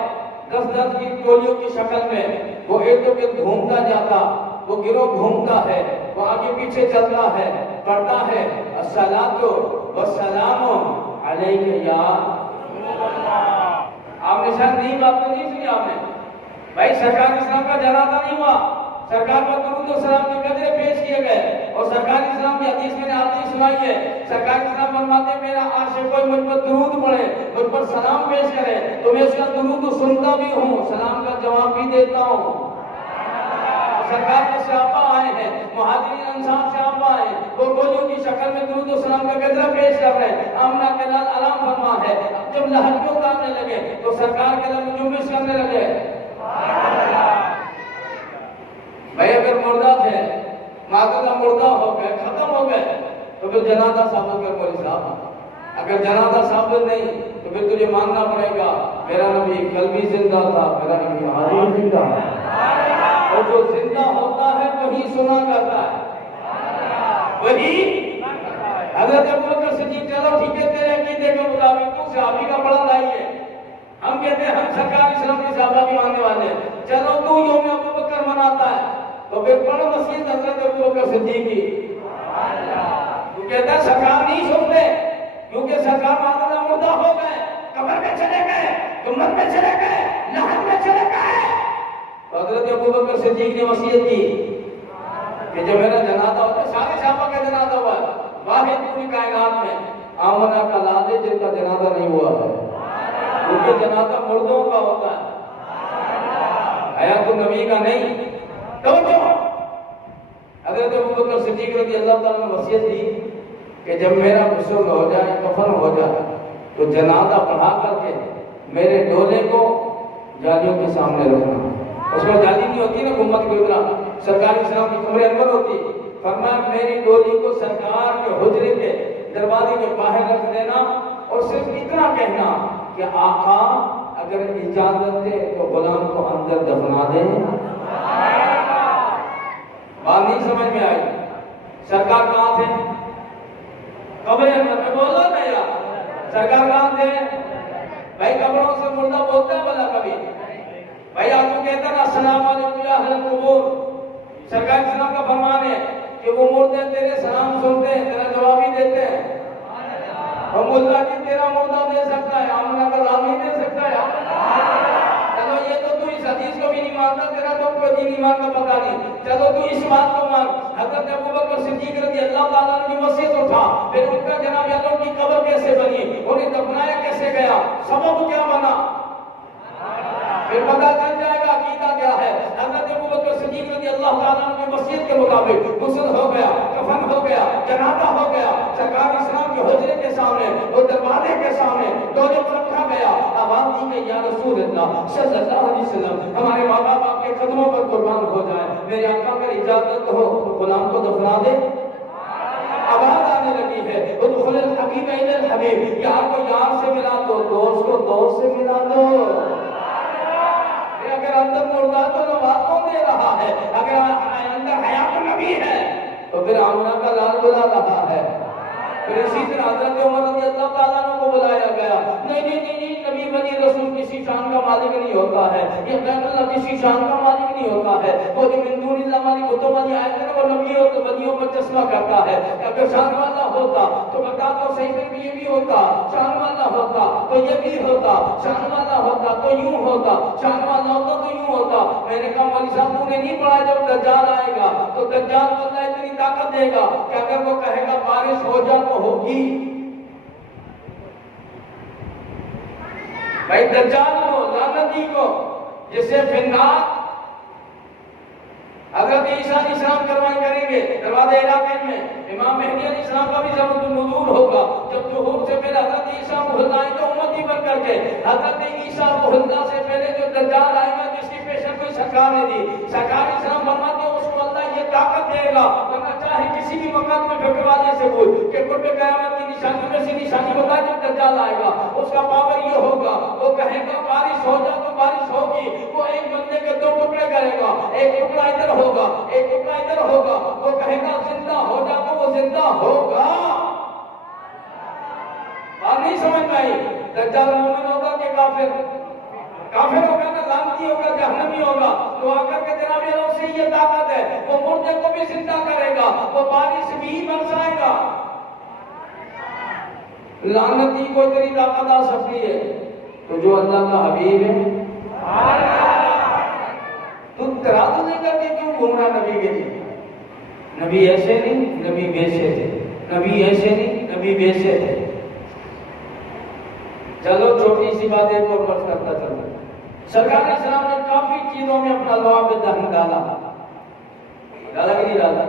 10 کی ٹولیوں کی شکل میں وہ ارد گرد گھومتا جاتا، وہ گروہ گھومتا ہے، وہ آگے پیچھے چلتا ہے، پڑھتا ہے الصلاۃ والسلام علیک یا آپ نے شاید نہیں بات تو نہیں سنی آپ نے بھائی، سرکار اسلام کا جنازہ نہیں ہوا، سرکار پر درود و سلام کے قطرے پیش کیے گئے، اور سرکار اسلام کی حدیث میں نے آتی سنائی ہے، سرکار اسلام فرماتے ہیں میرا عاشق کوئی مجھ پر درود پڑھے، مجھ پر سلام پیش کرے تو میں اس کا درود سنتا بھی ہوں، سلام کا جواب بھی دیتا ہوں۔ سرکار کے صحابہ آئے ہیں، مہاجرین انصار صحابہ آئے ہیں، وہ گولیوں کی شکل میں درود و سلام کا قطرہ پیش کر رہے ہیں، آمنہ کے لال علام فرما ہے، جب لہر کو اتارنے لگے تو سرکار کے لال جنبش کرنے لگے۔ بھائی اگر مردہ تھے، معذاللہ مردہ ہو گئے، ختم ہو گئے تو پھر جنازہ ثابت کر مولی صاحب، اگر جنازہ ثابت نہیں تو پھر تجھے ماننا پڑے گا میرا نبی کل بھی زندہ تھا، میرا نبی آج بھی زندہ ہے، اور جو زندہ ہوتا ہے وہی سنا کرتا ہے، وہی حضرت ابوبکر صدیق چلو ٹھیک ہے تیرے عقیدے کے مطابق تو صحابی کا بڑا لائی ہے، ہم کہتے ہیں ہم سرکار اسلام کے صحابہ بھی ماننے والے ہیں، چلو تو یوم ابوبکر مناتا ہے تو پھر پڑھ مسیحت حضرت ابوبکر صدیق کی، تو کہتا ہے سرکار نہیں سنتے کیونکہ سرکار معذاللہ مردہ ہو گئے، قبر میں چلے گئے، گنبد میں چلے گئے، لحد میں چلے گئے، تو حضرت ابوبکر صدیق نے وصیت کی کہ جب میرا جنازہ ہوتا ہے، سارے صحابہ کا جنازہ ہوا ہے، واحد پوری کائنات میں آمنہ کا لال ہے جن کا جنازہ نہیں ہوا ہے، کیونکہ جنازہ مردوں کا ہوتا ہے، حیات النبی کا نہیں۔ توجہ، حضرت ابوبکر صدیق رضی اللہ تعالیٰ نے وصیت دی کہ جب میرا غسل ہو جائے، کفن ہو جائے تو جنازہ پڑھا کر کے میرے ڈولے کو جالیوں کے سامنے رکھنا، اس میں جالی نہیں ہوتی نا گنبد کی طرح، سرکار اسلام کی قبر انور ہوتی، فرمایا میری ڈولی کو سرکار کے حجرے کے دروازے کے باہر رکھ دینا، اور صرف اتنا کہنا کہ آقا اگر اجازت دے تو غلام کو اندر دفنا دیں۔ بات نہیں سمجھ میں آئی؟ سرکار کہاں تھے؟ قبر انور میں، بولا نا یار، سرکار کہاں تھے؟ بھائی قبروں سے مردہ بولتا ہے بلا کبھی؟ بھائی آپ کو کہتا نا السلام علیکم یا اہل القبور، سرکار اسلام کا فرمان ہے کہ وہ مردے تیرے سلام سنتے ہیں، تیرا جواب ہی دیتے ہیں، اور مردہ کی تیرا مردہ دے سکتا ہے، آمنہ کا لام نہیں دے سکتا ہے۔ چلو یہ تو اس حدیث کو بھی نہیں مانتا، تیرا تو کوئی دین ایمان کا پتہ نہیں، چلو تو اس بات کو مان، حضرت ابوبکر صدیق رضی اللہ تعالیٰ عنہ کی وصیت اٹھا، پھر ان کا جناب اللہ کی قبر کیسے بنی، انہیں دفنایا کیسے گیا، سبب کیا بنا، پھر پتہ چل جائے گا عقیدہ کیا ہے۔ حضرت ابوبکر صدیق رضی اللہ تعالیٰ عنہ کی وصیت کے مطابق غسل ہو گیا، کفن ہو گیا، جنازہ ہو گیا، سرکار اسلام کے حجرے کے سامنے اور دروازے کے سامنے ڈولے پر رکھا گیا، آواز دی کہ یا رسول اللہ صلی اللہ علیہ وسلم ہمارے ماں باپ آپ کے قدموں پر قربان ہو جائے، میرے آقا اگر اجازت ہو تو غلام کو دفنا دے۔ آواز آنے لگی ہے ادخل الحبیب الی الحبیب، یار کو یار سے ملا دو، دوست کو دوست سے ملا دو۔ اگر اندر مردہ تو نواز کون دے رہا ہے، اگر اندر حیات النبی ہے تو پھر آمنہ کا لال بلا رہا ہے، پھر اسی طرح حضرت عمر رضی اللہ تعالیٰ عنہ کو بلایا گیا، نہیں نبی بنی رسول کسی شان کا مالک نہیں ہوتا ہے، یہ غیر اللہ کسی شان کا مالک نہیں ہوتا ہے، وہ جو من دون اللہ مالک ہوتا والی آیت ہے وہ نبیوں تو بدیوں پر چشمہ کرتا ہے، اگر شان والا ہوتا تو بتا تو صحیح میں یہ بھی ہوتا، شان والا ہوتا تو یہ بھی ہوتا، شان والا ہوتا تو یوں ہوتا، شان والا ہوتا تو یوں ہوتا۔ میں نے کہا مولی صاحب تو نے نہیں پڑھا جب دجال آئے گا تو دجال کو اللہ اتنی طاقت دے گا کہ اگر وہ کہے گا بارش ہو جا تو ہوگی۔ بھائی دجال کو، لعنتی کو، جسے فنات حضرت عیسیٰ علیہ السلام کروائی کریں گے دروازے علاقے میں، امام مہدی علیہ السلام کا بھی ضرورت النزول ہوگا، جب ظہور سے پہلے حضرت عیسیٰ محلہ آئے تو امتی بن کر کے، حضرت عیسیٰ محلہ سے پہلے جو دجال آئے گا جس کی پیشن کوئی سرکار نے دی، سرکار اسلام فرماتے ہیں اس کو اللہ گا، ورنہ چاہے کسی بھی مقام میں دروازے سے بول کہ قرب قیامت کی نشانی میں سے نشانی بتا جب دجال آئے گا، اس کا پاور یہ ہوگا، وہ کہے گا بارش ہو جا تو بارش ہوگی، وہ ایک بندے کے 2 ٹکڑے کرے گا، ایک ٹکڑا ادھر ہوگا ایک ٹکڑا ادھر ہوگا، وہ کہے گا زندہ ہو جا تو وہ زندہ ہوگا۔ بات نہیں سمجھ میں آئی؟ دجال مومن ہوگا کہ کافر؟ کافر ہوگا نا، لعنتی ہوگا، جہنمی ہوگا۔ تو آ کر کے جناب اللہ سے یہ طاقت ہے، وہ مردے کو بھی زندہ کرے گا، وہ بارش بھی برسائے گا۔ لعنتی کو اتنی طاقت آ سکتی ہے تو جو اللہ کا حبیب ہے تو ترازو نہیں کر کے کیوں گھوم رہا نبی کے لیے؟ نبی ایسے نہیں، نبی ویسے تھے، نبی ایسے نہیں، نبی ویسے تھے۔ چلو چھوٹی سی بات ایک اور بات کرتا چلو، سرکار اسلام نے کافی چیزوں میں اپنا لعاب دہن ڈالا کہ نہیں ڈالا؟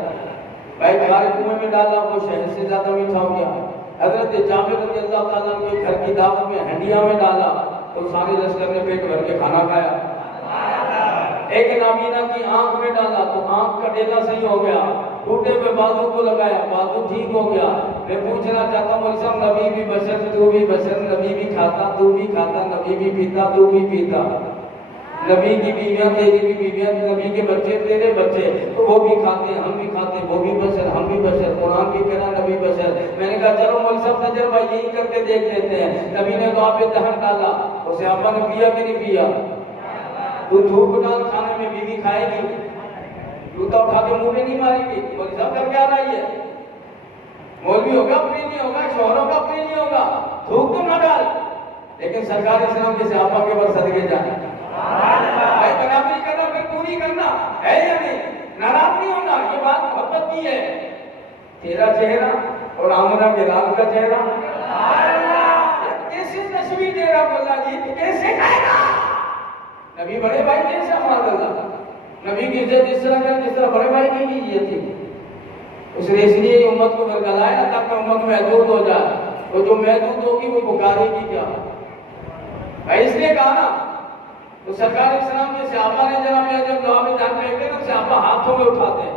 بھائی کھارے کنویں میں ڈالا، وہ شہر سے زیادہ میٹھا ہو گیا۔ حضرت جابر رضی اللہ تعالیٰ کے گھر کی دعوت میں ہنڈیا میں ڈالا تو سارے لشکر نے پیٹ بھر کے کھانا کھایا۔ ایک نابینا کی آنکھ میں ڈالا تو آنکھ کا ڈیلا صحیح ہو گیا، ٹوٹے ہوئے بازو کو لگایا، بازو ٹھیک ہو گیا۔ میں پوچھنا چاہتا ہوں مولوی صاحب، نبی بھی بشر تو بھی بشر، نبی بھی کھاتا تو بھی کھاتا، نبی بھی پیتا تو بھی پیتا، نبی کی بیویاں تیری بھی بیویاں، نبی کے بچے تیرے بچے، تو وہ بھی کھاتے ہم بھی کھاتے، وہ بھی بشر ہم بھی بشر، قرآن بھی کہنا نبی بشر۔ میں نے کہا چلو مولوی صاحب نظر بھائی یہی کر کے دیکھ لیتے ہیں، نبی نے لعاب دہن ڈالا، اسے صحابہ نے پیا کہ نہیں پیا؟ تو دھوپ ڈال کھانے میں بیوی کھائے گی؟ جوتا اٹھا کے منہ میں نہیں مارے گی؟ مولوی صاحب کر کے آ رہی ہے، مولوی ہوگا اپنے نہیں ہوگا، شوہر ہوگا اپنے نہیں ہوگا، دھوپ تو نہ ڈال۔ لیکن سرکار اسلام کے صحابہ کے بر صدقے جانے بھائی برابری کرنا پھر پوری کرنا ہے یا نہیں؟ ناراض نہیں ہونا، یہ بات محبت کی ہے۔ تیرا چہرہ اور آمنہ کے لال کا چہرہ کیسے تشبیہ دے رہا مولا جی، کیسے کہے گا؟ نبی بڑے بھائی کیسے ہمارا اللہ؟ نبی کی عزت اس طرح کر جس طرح بڑے بھائی کی عزت تھی۔ اس نے اس لیے امت کو برگلایا تاکہ امت محدود ہو جائے، تو جو محدود ہوگی وہ پکارے گی کیا؟ بھائی اس لیے کہا نا، تو سرکار اسلام کے صحابہ نے جناب یہ جب لعاب دہن پھینکتے ہیں نا، صحابہ ہاتھوں میں اٹھاتے ہیں،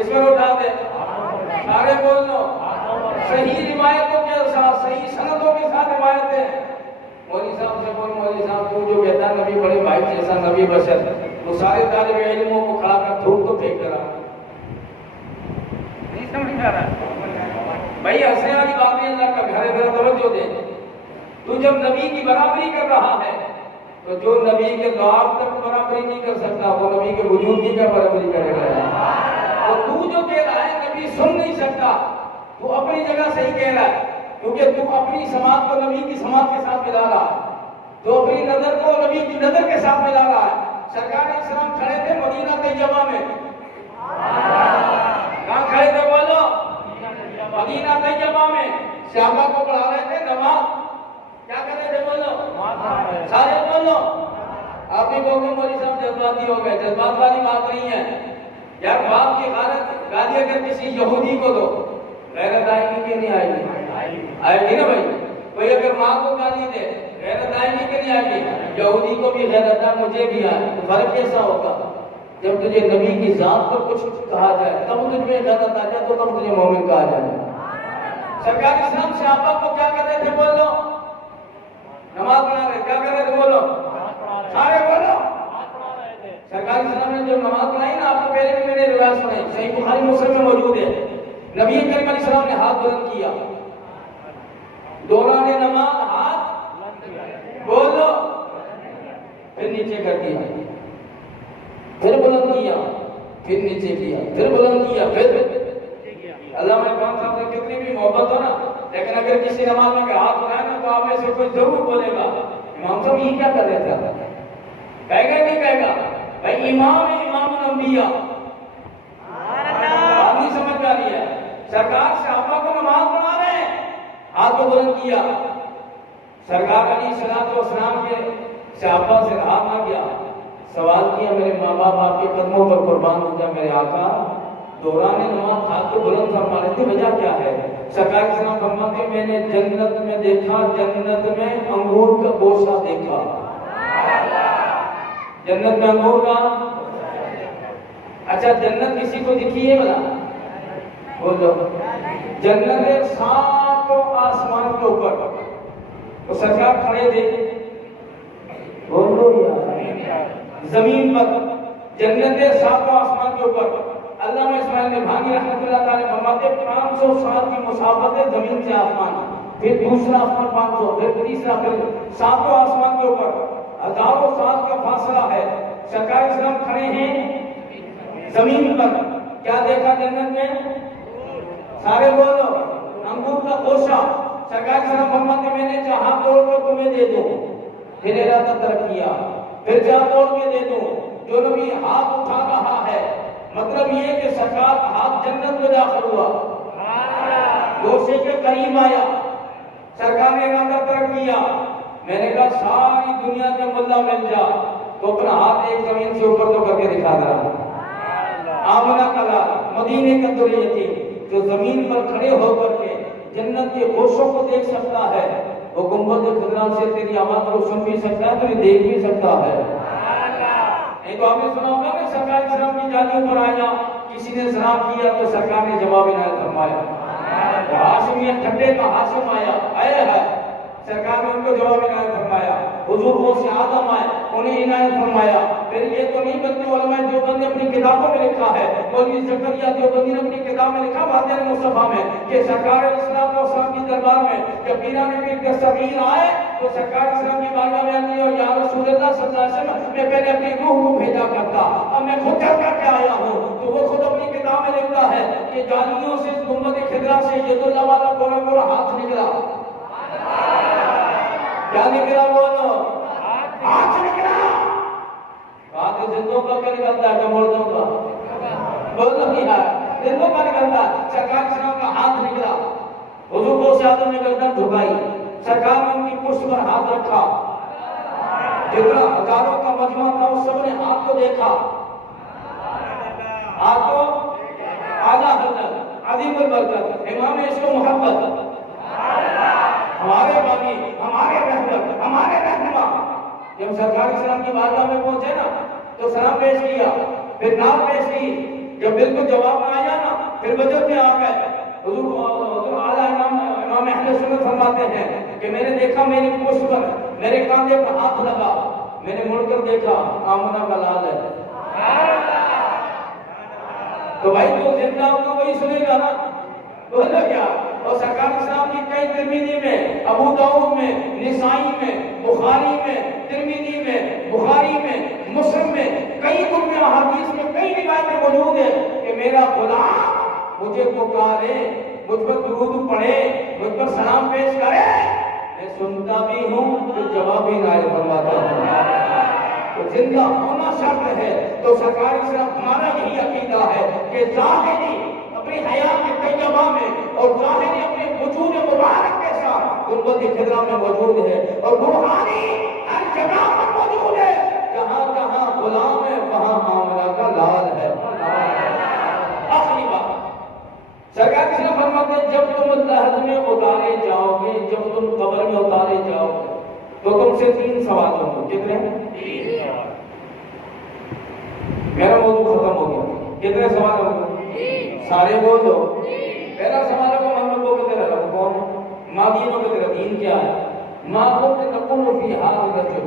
اس میں اٹھاتے ہیں، سارے بول لو، صحیح روایتوں کے ساتھ، صحیح سندوں کے ساتھ روایتیں۔ مولوی صاحب سے بول، مولوی صاحب تو جو کہتا ہے نبی بڑے بھائی جیسا نبی بشر، وہ سارے طالب علموں کو کھڑا کر دھوپ تو پھینک رہا نہیں سمجھ آ رہا بھائی؟ ہنسنے والی بات نہیں، اللہ کا گھر ہے، ذرا توجہ دے۔ تو جب نبی کی برابری کر رہا ہے تو جو نبی کے لعاب تک برابری نہیں کر سکتا وہ نبی کے وجود کی کیا برابری کرے گا؟ تو جو کہہ رہا ہے نبی سن نہیں سکتا، تو اپنی جگہ صحیح کہہ رہا ہے، کیونکہ تو اپنی سماعت کو نبی کی سماعت کے ساتھ ملا رہا ہے، تو اپنی نظر کو نبی کی نظر کے ساتھ ملا رہا ہے۔ سرکار اسلام کھڑے تھے مدینہ طیبہ میں، کہاں کھڑے تھے بولو؟ مدینہ طیبہ میں صحابہ کو پڑھا رہے تھے نماز، کیا کر رہے تھے بولو؟ سارے بولو۔ آپ بھی کہو گے مولوی صاحب جذباتی ہو گئے، جذبات والی بات نہیں ہے یار۔ باپ کی غارت گالی اگر کسی یہودی کو دو، غیرت آئے گی کہ نہیں آئے گی؟ آئے گی نا بھائی۔ کوئی اگر ماں کو گالی دے، غیرت آئے گی کہ نہیں آئے گی؟ یہودی کو بھی غیرت آئے، مجھے بھی آئے، تو فرق کیسا ہوگا؟ جب تجھے نبی کی ذات پر کچھ کہا جائے تب تجھ میں غیرت آ جائے، تو تب تجھے مومن کہا جائے۔ سرکار اسلام صحابہ کو کیا کر رہے تھے بولو؟ نماز پڑھا رہے، کیا کر رہے تھے بولو؟ سارے بولو۔ سرکار اسلام نے جب نماز پڑھائی نا، آپ کو پہلے بھی میں نے روایت سنائی، صحیح بخاری مسلم میں موجود ہے، نبی کریم علیہ السلام نے ہاتھ بلند کیا، دوران نماز ہاتھ بولو، پھر نیچے کر دیا، پھر بلند کیا، پھر نیچے کیا، پھر بلند کیا، پھر اللہ میں کام صاحب سے کتنی بھی محبت ہو نا، لیکن اگر کسی نماز میں ہاتھ بنائے نا تو آپ میں سے کوئی ضرور بولے گا امام صاحب یہ کیا کر رہے تھے؟ کہے گا نہیں کہے گا؟ بھائی امام ہے، امام الانبیاء، بات نہیں سمجھ میں آ رہی ہے؟ سرکار صحابہ کو نماز پڑھا رہے ہیں، ہاتھ کو بلند کیا، سرکار علیہ الصلوۃ والسلام کے صحابہ سے رہا نہ گیا، سوال کیا میرے ماں باپ آپ کے قدموں پر قربان ہو جائے میرے آقا، دوران نماز ہاتھ کو بلند فرما رہے تھے، وجہ کیا ہے؟ سرکار اسلام فرماتے ہیں میں نے جنت میں دیکھا، جنت میں انگور کا گوشہ دیکھا، جنت میں انگور کا اچھا جنت کسی کو دکھی ہے بلا؟ بولو جنت ہے ساتوں آسمان کے اوپر، تو سرکار کھڑے تھے، بولو یار زمین پر جنت ہے ساتوں آسمان کے اوپر۔ علامہ اسماعیل نبھانی رحمۃ اللہ تعالی فرماتے 500 سال کی مسافت ہے زمین سے آسمان، پھر دوسرا آسمان 500، پھر تیسرا، پھر ساتوں آسمان کے اوپر ہزاروں سال کا فاصلہ ہے۔ سرکار اسلام کھڑے ہیں زمین پر، کیا دیکھا جنت میں؟ سارے بولو انگور کا خوشہ۔ سرکار اسلام فرماتے میں نے چاہا توڑ کر تمہیں دے دوں، پھر ارادہ ترک کیا، پھر چاہ توڑ کے دے دوں۔ جو نبی ہاتھ اٹھا رہا ہے مطلب یہ کہ سرکار کا ہاتھ جنت میں داخل ہوا، گوشے کے قریب آیا، سرکار نے ارادہ ترک کیا۔ میں نے کہا ساری دنیا کے ملا مل جا تو اپنا ہاتھ ایک زمین سے اوپر تو کر کے دکھا رہا۔ آمنہ کا لال مدینے کا در یتیم جو زمین پر کھڑے ہو کر کے جنت کے گوشوں کو دیکھ سکتا ہے، وہ گنبد خضرا سے تیری آواز کو سن بھی سکتا ہے، تجھے دیکھ بھی سکتا ہے۔ نہیں تو آپ نے سنا ہوگا کہ سرکار اسلام کی جالیوں پر آیا، کسی نے سلام کیا تو سرکار نے جواب عنایت فرمایا۔ ہاشمیت ٹھنڈے کا ہاشم آیا، اے ہے سرکار نے ان کو جواب عنایت فرمایا۔ حضور وہ سے آدم آئے، انہیں عنایت فرمایا۔ پھر یہ تو نہیں بلکہ علماء دیوبند نے اپنی کتابوں میں لکھا ہے، مولوی زکریا دیوبندی نے اپنی کتاب میں لکھا فاتح مصطفیٰ میں کہ سرکار اسلام و اسلام کی دربار میں جب پیران پیر کے صغیر آئے تو سرکار اسلام کی بارگاہ میں آتی اور یا رسول اللہ صلی اللہ علیہ وسلم میں پہلے اپنی روح کو بھیجا کرتا، اب میں خود چل کر کے آیا ہوں۔ تو وہ خود اپنی کتاب میں لکھتا ہے کہ جالیوں سے گنبد خضرا سے ید اللہ والا گورا گورا ہاتھ نکلا۔ کیا نکلا؟ بولو ہاتھ نکلا۔ ہاتھ زندوں کا کیا نکلتا ہے کہ مردوں کا؟ بولو یار زندوں کا نکلتا ہے۔ سرکار اسلام کا ہاتھ نکلا، حضور کو سے آدم نے گردن جھکائی، سرکار نے ان کی پشت پر ہاتھ رکھا، جتنا ہزاروں کا مجمع تھا اس سب نے ہاتھ کو دیکھا، ہاتھ کو اعلیٰ حضرت عظیم البرکت امام عشق و محبت ہمارے بانی، ہمارے رحمت، ہمارے رہنما جب سرکار اسلام کی بارگاہ میں پہنچے نا تو سلام پیش کیا، پھر نعت پیش کی، جب بالکل جواب میں آیا نا پھر وجد میں آ گئے۔ حضور اعلیٰ امام اہل سنت فرماتے ہیں کہ میں نے دیکھا میری پشت پر میرے کاندھے پر ہاتھ لگا، میں نے مڑ کر دیکھا آمنہ کا لال ہے۔ تو بھائی جو زندہ ہوگا وہی سنے گا نا، بولو کیا؟ اور سرکار اسلام کی کئی ترمذی میں، ابو داؤد میں، نسائی میں، بخاری میں، ترمذی میں، بخاری میں، مسلم میں، کئی کتب احادیث میں کئی روایتیں موجود ہیں کہ میرا غلام مجھے پکارے، مجھ پر درود پڑھے، مجھ پر سلام پیش کرے، میں سنتا بھی ہوں تو جواب بھی نائل فرماتا ہوں۔ تو زندہ ہونا شرط ہے۔ تو سرکار اسلام ہمارا یہی عقیدہ ہے کہ ظاہری اپنی حیات طیبہ میں اور ظاہری اپنے وجود مبارک کے ساتھ گنبد خضرا میں موجود ہے، اور روحانی ہر جگہ پر موجود ہے، جہاں جہاں غلام ہے وہاں آمنہ کا لال ہے۔ آخری بات سرکار اسلام فرماتے ہیں جب تم لحد میں اتارے جاؤ گے، جب تم قبر میں اتارے جاؤ گے تو تم سے 3 سوال ہوں گے۔ کتنے؟ میرا موضوع ختم ہو گیا۔ کتنے سوال ہوں گے؟ سارے بول دو۔ پہلا سوال ہے کہ محمد کو تیرا رب کون ہے؟ ماں دینوں کا تیرا دین کیا ہے؟ ماں کن تقول فی حق رجل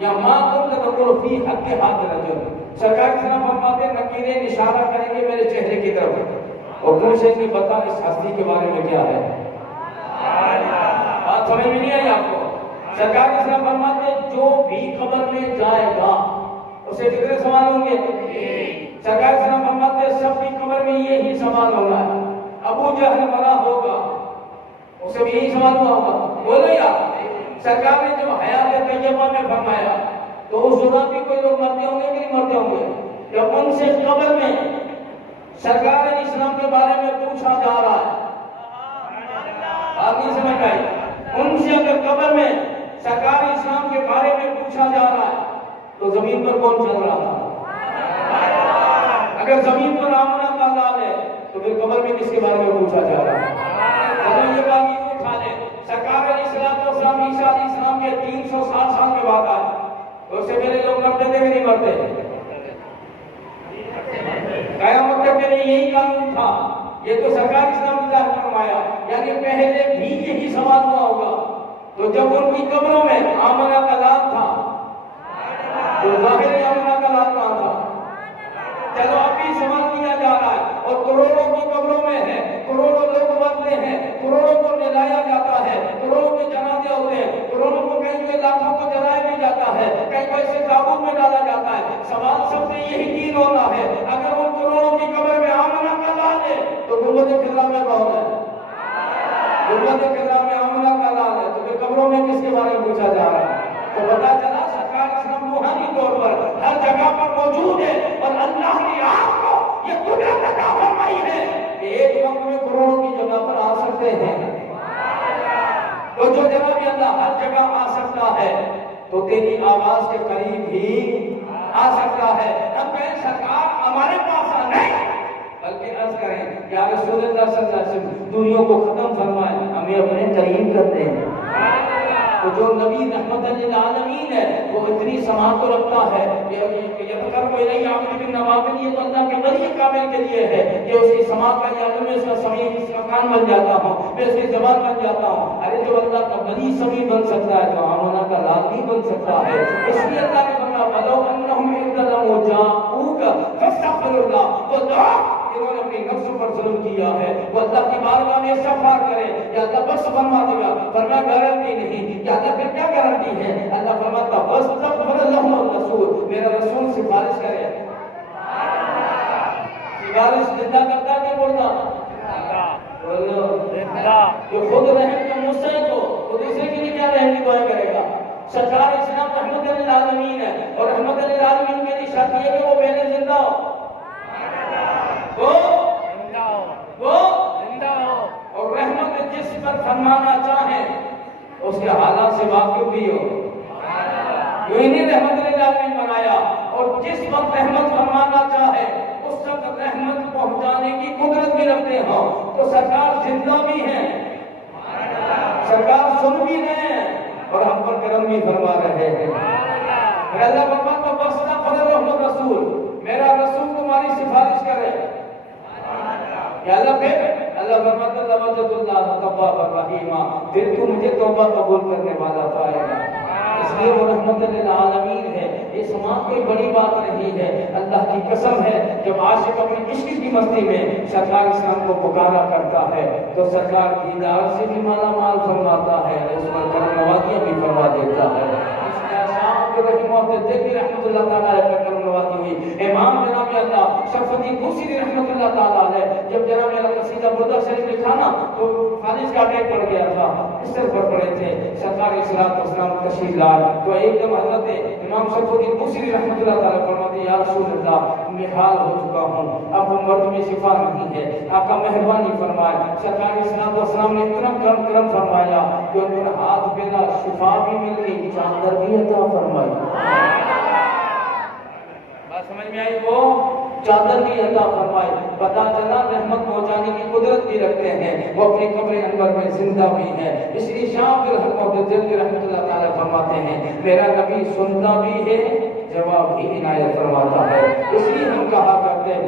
یا ماں کن تقول فی حق رجل۔ سرکار اسلام فرماتے ہیں نکیریں اشارہ کریں گے میرے چہرے کی طرف اور پوچھیں گے بتا اس ہستی کے بارے میں کیا ہے۔ بات سمجھ میں نہیں آئی آپ کو؟ سرکار اسلام فرماتے ہیں جو بھی قبر میں جائے گا اسے کتنے سوال ہوں گے؟ سرکار اسلام فرماتے ہیں سب کی قبر میں یہی سوال ہوگا۔ ابو جہل مرا ہوگا اسے بھی یہی سوال ہوا ہوگا، بولو یار۔ سرکار نے جو حیات طیبہ میں فرمایا تو اس دوران بھی کوئی لوگ مرتے ہوں گے کہ نہیں مرتے ہوں گے؟ جب ان سے قبر میں سرکار اسلام کے بارے میں پوچھا جا رہا ہے، آپ نہیں سمجھ آئی؟ ان سے اگر قبر میں سرکار اسلام کے بارے میں پوچھا جا رہا ہے تو زمین پر کون چل رہا تھا؟ اگر زمین پر آمنہ کا لال ہے تو پھر قبر میں کس کے بارے میں پوچھا جا رہا ہے؟ یہ بات یہ اٹھا لیں سرکار اسلام عیسیٰ علیہ السلام کے 360 سال کے بعد آئے تو اس سے پہلے لوگ مرتے تھے کہ نہیں مرتے؟ یہی قانون تھا. یہ تو سرکار اسلام نے ظاہر فرمایا، یعنی پہلے بھی یہی سوال ہوا ہوگا. تو جب ان کی قبروں میں آمنہ کا لال تھا تو ظاہر آمنہ کا لال کہاں تھا؟ چلو ابھی سوال کیا جا رہا ہے، اور کروڑوں کی قبروں میں ہے، کروڑوں لوگ مرتے ہیں، کروڑوں کو جلایا جاتا ہے، کروڑوں کے جنازے ہوتے ہیں، کروڑوں کو کہیں پہ لاکھوں کو جلایا بھی جاتا ہے، کہیں پہ اسے تابوت میں ڈالا جاتا ہے. سوال سب سے یہی دین ہوتا ہے، اگر ان کروڑوں کی قبر میں آمنہ کا لال ہے تو گنبد خضرا میں کون ہے؟ گنبد خضرا میں آمنہ کا لال ہے، تو پھر قبروں میں کس کے بارے میں پوچھا جا رہا ہے؟ تو پتا چلا سرکار اسلام روحانی طور پر ہر جگہ پر موجود ہے، اور اللہ نے آپ کو یہ قدرت عطا فرمائی ہے کہ ایک وقت میں کروڑوں کی جگہ پر آ سکتے ہیں. تو جو جناب اللہ ہر جگہ آ سکتا ہے تو تیری آواز کے قریب بھی آ سکتا ہے. ہم کہیں سرکار ہمارے پاس آ نہیں، بلکہ عرض کریں یا رسول اللہ صلی اللہ علیہ وسلم دنیا کو ختم فرمائے، ہمیں اپنے قریب کرتے ہیں. تو جو نبی رحمت للعالمین ہے وہ اتنی سماعت تو رکھتا ہے کہ یذکر الیہ عبد بالنوافل، یہ تو اللہ کے ولی کامل کے لیے ہے کہ اس کی سماعت کا عالم میں اس کا سمیع، اس کا کان بن جاتا ہوں، میں اس کی زبان بن جاتا ہوں. ارے جو اللہ کا ولی سمیع بن سکتا ہے تو آمنہ کا لال بھی بن سکتا ہے. اس لیے اللہ نے فرمایا وَلَوْ أَنَّهُمْ إِذْ ظَلَمُوا جَاءُوكَ فَاسْتَغْفِرُوا اللَّهَ. وہ دعا انہوں نے اپنی نفس پر ظلم کیا ہے، وہ اللہ کی بارگاہ میں استغفار کرے، یا اللہ بخش فرما دے گا. فرمایا گارنٹی نہیں. یا اللہ پھر کیا گارنٹی ہے؟ اللہ فرماتا وَاسْتَغْفِرَ لَهُمُ الرَّسُولُ، میرا رسول سفارش کرے. سفارش زندہ کرتا کہ مردہ؟ جو خود رحم کا مستحق ہو تو دوسرے کے لیے کیا رحم کی دعائیں کرے گا؟ سرکار اسلام رحمت للعالمین ہے، اور رحمت للعالمین کے لیے شرط یہ کہ وہ پہلے زندہ ہو، وہ زندہ ہو، اور رحمت جس پر فرمانا چاہے اس کے حالات سے واقف بھی ہو. جو انہیں رحمت للعالمین بنایا، اور جس وقت رحمت فرمانا چاہے اس وقت رحمت پہنچانے کی قدرت بھی رکھتے ہوں. تو سرکار زندہ بھی ہیں، سرکار سن بھی رہے ہیں، اور ہم پر کرم بھی فرما رہے ہیں. اللہ فرماتا واستغفر لهم الرسول، میرا رسول تمہاری سفارش کرے. یا اللہ پھر اللہ فرماتا لوجد اللہ توابا رحیما، پھر تو مجھے توبہ قبول کرنے والا پائے گا. اس لیے وہ رحمت للعالمین ہے. یہ سماعت کوئی بڑی بات نہیں ہے. اللہ کی قسم ہے جب عاشق اپنے عشق کی مستی میں سرکار اسلام کو پکارا کرتا ہے تو سرکار دیدار سے بھی مالا مال فرماتا ہے، اس پر کرم نوازیاں بھی فرما دیتا ہے. رحمت اللہ تعالیٰ کا کرم نوازی ہوئی. امام جناب اللہ شرفتی بوسری رحمت اللہ تعالیٰ ہے، جب جناب اللہ قصیدہ بردا شریف لکھا نا تو خالص کا اٹیک پڑ گیا تھا، اس طرح پر پڑے تھے. سرکار اسلام تشریف لائے تو ایک دم حضرت امام شرفتی بوسری رحمت اللہ تعالیٰ فرماتے یا رسول اللہ میں حال ہو چکا ہوں، اب مرد میں شفا نہیں ہے، آقا مہربانی فرمائے. سرکار اسلام نے اتنا کرم فرمایا کہ ان پر ہاتھ پہ نہ شفا بھی مل گئی، چاندر بھی عطا فرمائی. بات سمجھ میں آئی؟ وہ چادر بھی عطا فرمائے. پتا چلا رحمت پہنچانے کی قدرت بھی رکھتے ہیں، وہ اپنی قبر انور میں زندہ بھی ہے. اس لیے شاہ رحمت اللہ تعالیٰ فرماتے ہیں میرا نبی سنتا بھی ہے، جواب بھی عنایت فرماتا ہے. اس لیے ہم کہا کرتے ہیں